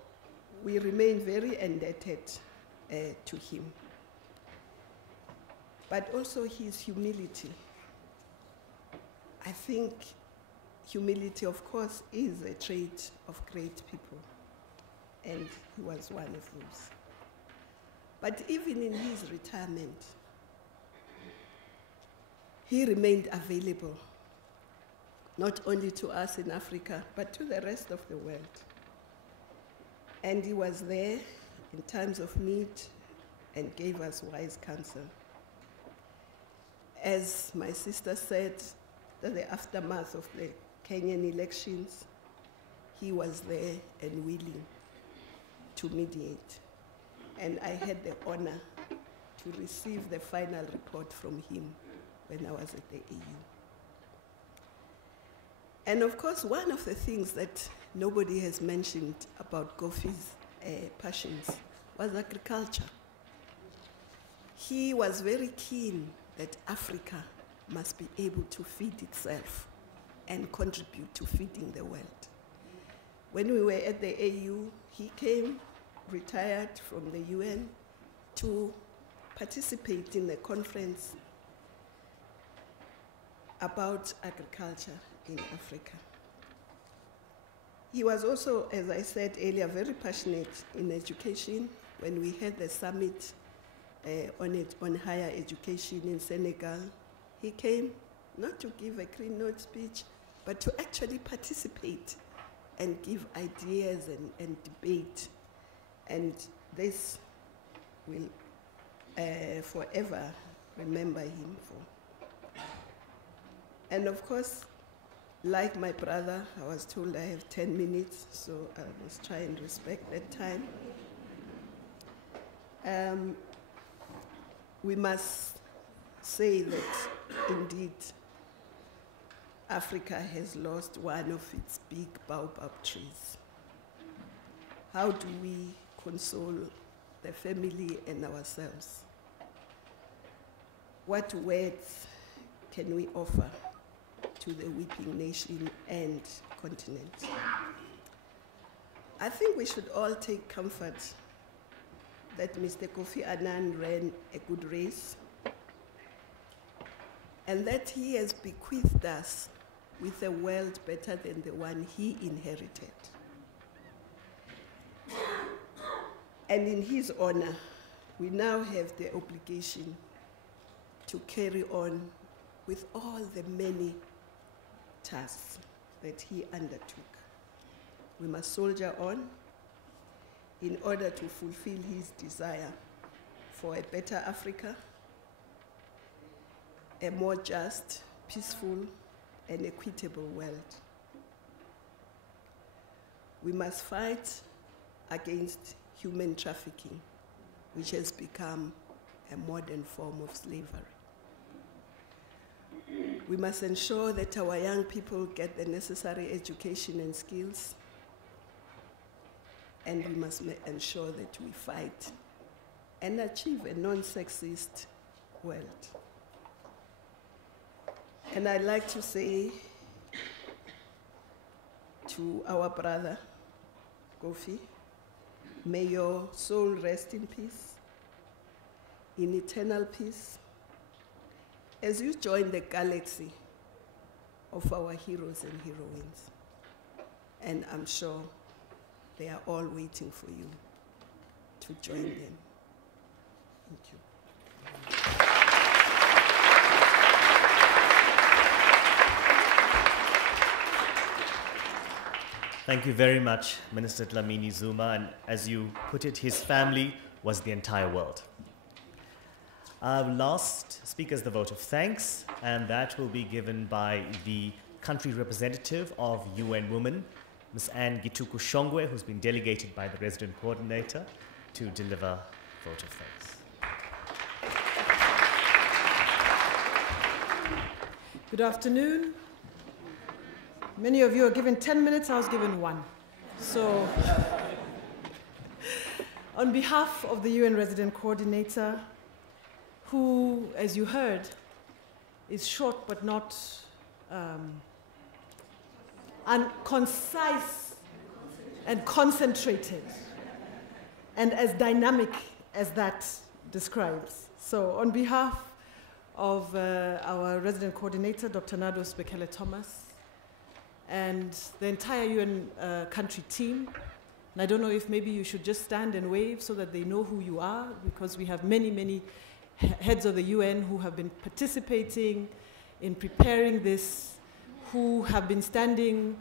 we remain very indebted to him. But also his humility. I think humility, of course, is a trait of great people, and he was one of those. But even in his retirement, he remained available, not only to us in Africa, but to the rest of the world. And he was there in times of need and gave us wise counsel. As my sister said, the aftermath of the Kenyan elections, he was there and willing to mediate. And I had the honor to receive the final report from him when I was at the AU. And of course, one of the things that nobody has mentioned about Kofi's passions was agriculture. He was very keen that Africa must be able to feed itself and contribute to feeding the world. When we were at the AU, he came, retired from the UN, to participate in a conference about agriculture in Africa. He was also, as I said earlier, very passionate in education. When we had the summit on higher education in Senegal, he came not to give a keynote speech, but to actually participate and give ideas and debate. And this will forever remember him for. And of course, like my brother, I was told I have 10 minutes, so I must try and respect that time. We must say that indeed Africa has lost one of its big baobab trees. How do we console the family and ourselves? What words can we offer to the weeping nation and continent? I think we should all take comfort that Mr. Kofi Annan ran a good race and that he has bequeathed us with a world better than the one he inherited. And in his honor, we now have the obligation to carry on with all the many tasks that he undertook. We must soldier on in order to fulfill his desire for a better Africa, a more just, peaceful, and equitable world. We must fight against human trafficking, which has become a modern form of slavery. We must ensure that our young people get the necessary education and skills, and we must ensure that we fight and achieve a non-sexist world. And I'd like to say to our brother, Kofi, may your soul rest in peace, in eternal peace, as you join the galaxy of our heroes and heroines. And I'm sure they are all waiting for you to join them. Thank you. Thank you very much, Minister Dlamini Zuma, and as you put it, his family was the entire world. Our last speaker is the vote of thanks, and that will be given by the country representative of UN Women, Ms. Anne Gituku Shongwe, who's been delegated by the resident coordinator to deliver vote of thanks. Good afternoon. Many of you are given 10 minutes, I was given 1. So, on behalf of the UN Resident Coordinator, who, as you heard, is short but not concise and concentrated, and as dynamic as that describes. So, on behalf of our Resident Coordinator, Dr. Nados Bekele Thomas, and the entire UN country team. And I don't know if maybe you should just stand and wave so that they know who you are, because we have many, many heads of the UN who have been participating in preparing this, who have been standing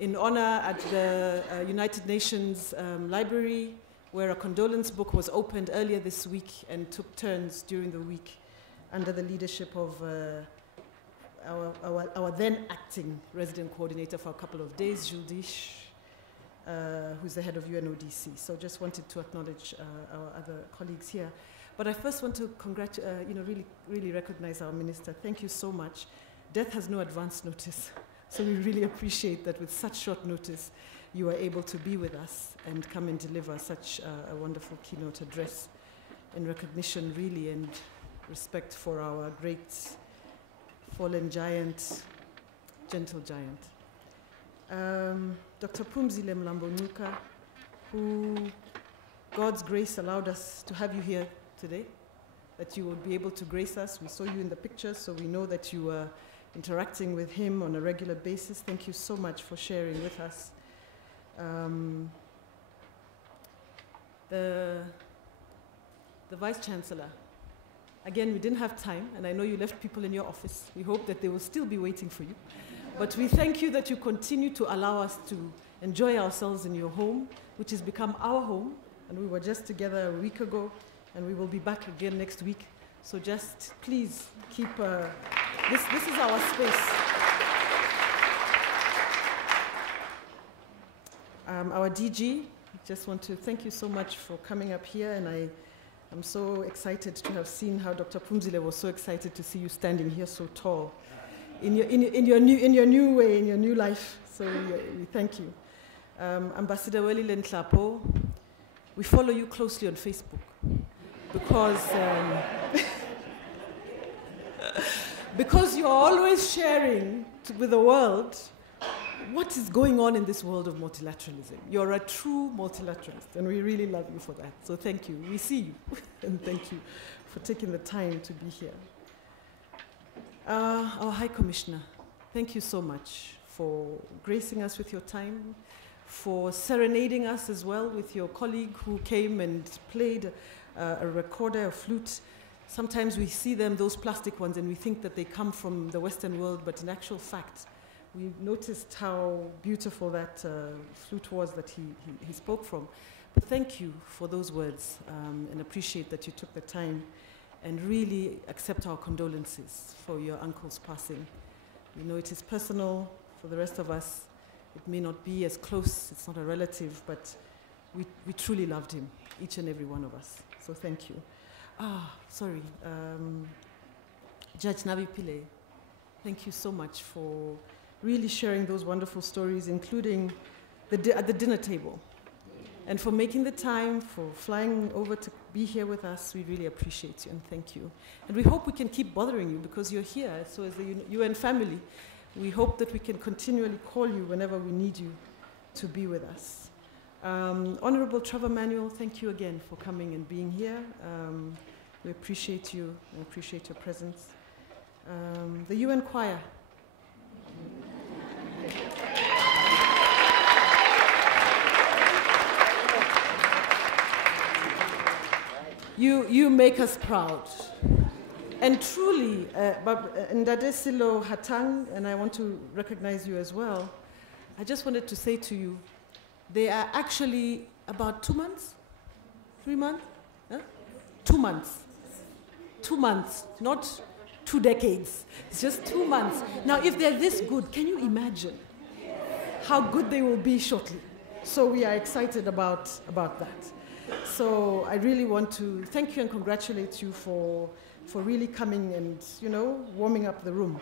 in honor at the United Nations Library, where a condolence book was opened earlier this week and took turns during the week under the leadership of our then acting resident coordinator for a couple of days, Jules Dich, who's the head of UNODC. So just wanted to acknowledge our other colleagues here. But I first want to really recognize our minister. Thank you so much. Death has no advance notice. So we really appreciate that with such short notice, you are able to be with us and come and deliver such a wonderful keynote address in recognition, really, and respect for our great fallen giant, gentle giant. Dr. Phumzile Mlambo-Ngcuka, who God's grace allowed us to have you here today, that you would be able to grace us. We saw you in the pictures, so we know that you are interacting with him on a regular basis. Thank you so much for sharing with us. The Vice-Chancellor. Again, we didn't have time, and I know you left people in your office. We hope that they will still be waiting for you. But we thank you that you continue to allow us to enjoy ourselves in your home, which has become our home. And we were just together a week ago, and we will be back again next week. So just please keep, this is our space. Our DG, just want to thank you so much for coming up here, and I'm so excited to have seen how Dr. Phumzile was so excited to see you standing here so tall in your new way, in your new life. So we thank you. Ambassador Welly Lenhlapo, we follow you closely on Facebook because you're always sharing with the world what is going on in this world of multilateralism. You're a true multilateralist, and we really love you for that. So thank you. We see you, and thank you for taking the time to be here. Our High Commissioner, thank you so much for gracing us with your time, for serenading us as well with your colleague who came and played a recorder, a flute. Sometimes we see them, those plastic ones, and we think that they come from the Western world, but in actual fact, we noticed how beautiful that flute was that he spoke from. But thank you for those words, and appreciate that you took the time and really accept our condolences for your uncle's passing. We know it is personal for the rest of us. It may not be as close, it's not a relative, but we truly loved him, each and every one of us. So thank you. Sorry. Judge Nabi Pillay, thank you so much for really sharing those wonderful stories, including at the dinner table. And for making the time, for flying over to be here with us, we really appreciate you and thank you. And we hope we can keep bothering you because you're here. So as the UN family, we hope that we can continually call you whenever we need you to be with us. Honorable Trevor Manuel, thank you again for coming and being here. We appreciate you and appreciate your presence. The UN Choir. You make us proud. And truly, Ndade Silo Hatang, and I want to recognize you as well, I just wanted to say to you, they are actually about 2 months? 3 months? Huh? 2 months. 2 months, not 2 decades. It's just 2 months. Now, if they're this good, can you imagine how good they will be shortly? So we are excited about that. So I really want to thank you and congratulate you for really coming and, warming up the room.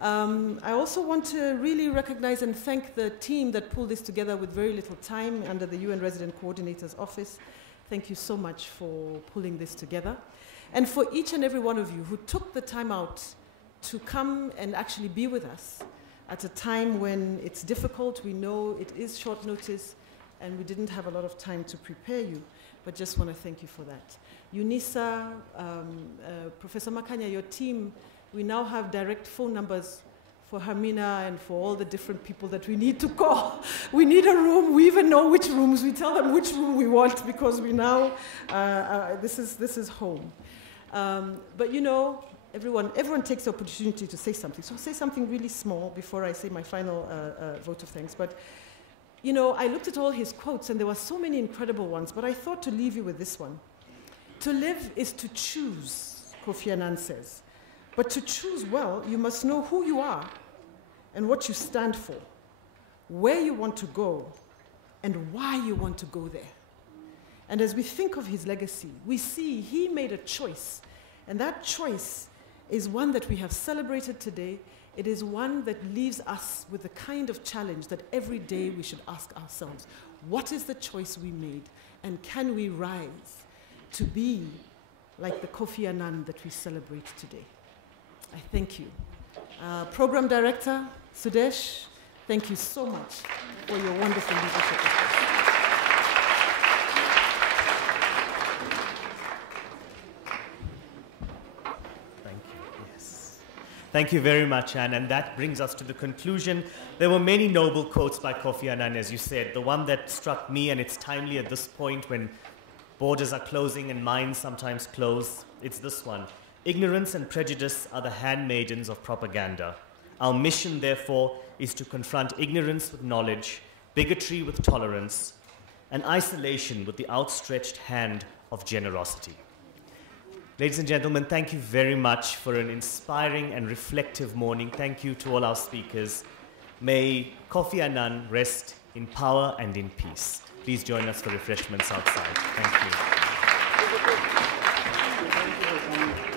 I also want to really recognize and thank the team that pulled this together with very little time under the UN Resident Coordinator's Office. Thank you so much for pulling this together. And for each and every one of you who took the time out to come and actually be with us at a time when it's difficult. We know it is short notice and we didn't have a lot of time to prepare you, but just want to thank you for that. UNISA, Professor Makanya, your team, we now have direct phone numbers for Hermina and for all the different people that we need to call. We need a room. We even know which rooms. We tell them which room we want because we now, this is home. But everyone takes the opportunity to say something. So I'll say something really small before I say my final vote of thanks. But I looked at all his quotes, and there were so many incredible ones, but I thought to leave you with this one. To live is to choose, Kofi Annan says. But to choose well, you must know who you are and what you stand for, where you want to go, and why you want to go there. And as we think of his legacy, we see he made a choice, and that choice is one that we have celebrated today. It is one that leaves us with the kind of challenge that every day we should ask ourselves, what is the choice we made, and can we rise to be like the Kofi Annan that we celebrate today? I thank you. Program Director, Sudesh, thank you so much for your wonderful leadership. Thank you very much, Anne. And that brings us to the conclusion. There were many noble quotes by Kofi Annan, as you said. The one that struck me, and it's timely at this point when borders are closing and minds sometimes close, it's this one. Ignorance and prejudice are the handmaidens of propaganda. Our mission, therefore, is to confront ignorance with knowledge, bigotry with tolerance, and isolation with the outstretched hand of generosity. Ladies and gentlemen, thank you very much for an inspiring and reflective morning. Thank you to all our speakers. May Kofi Annan rest in power and in peace. Please join us for refreshments outside. Thank you.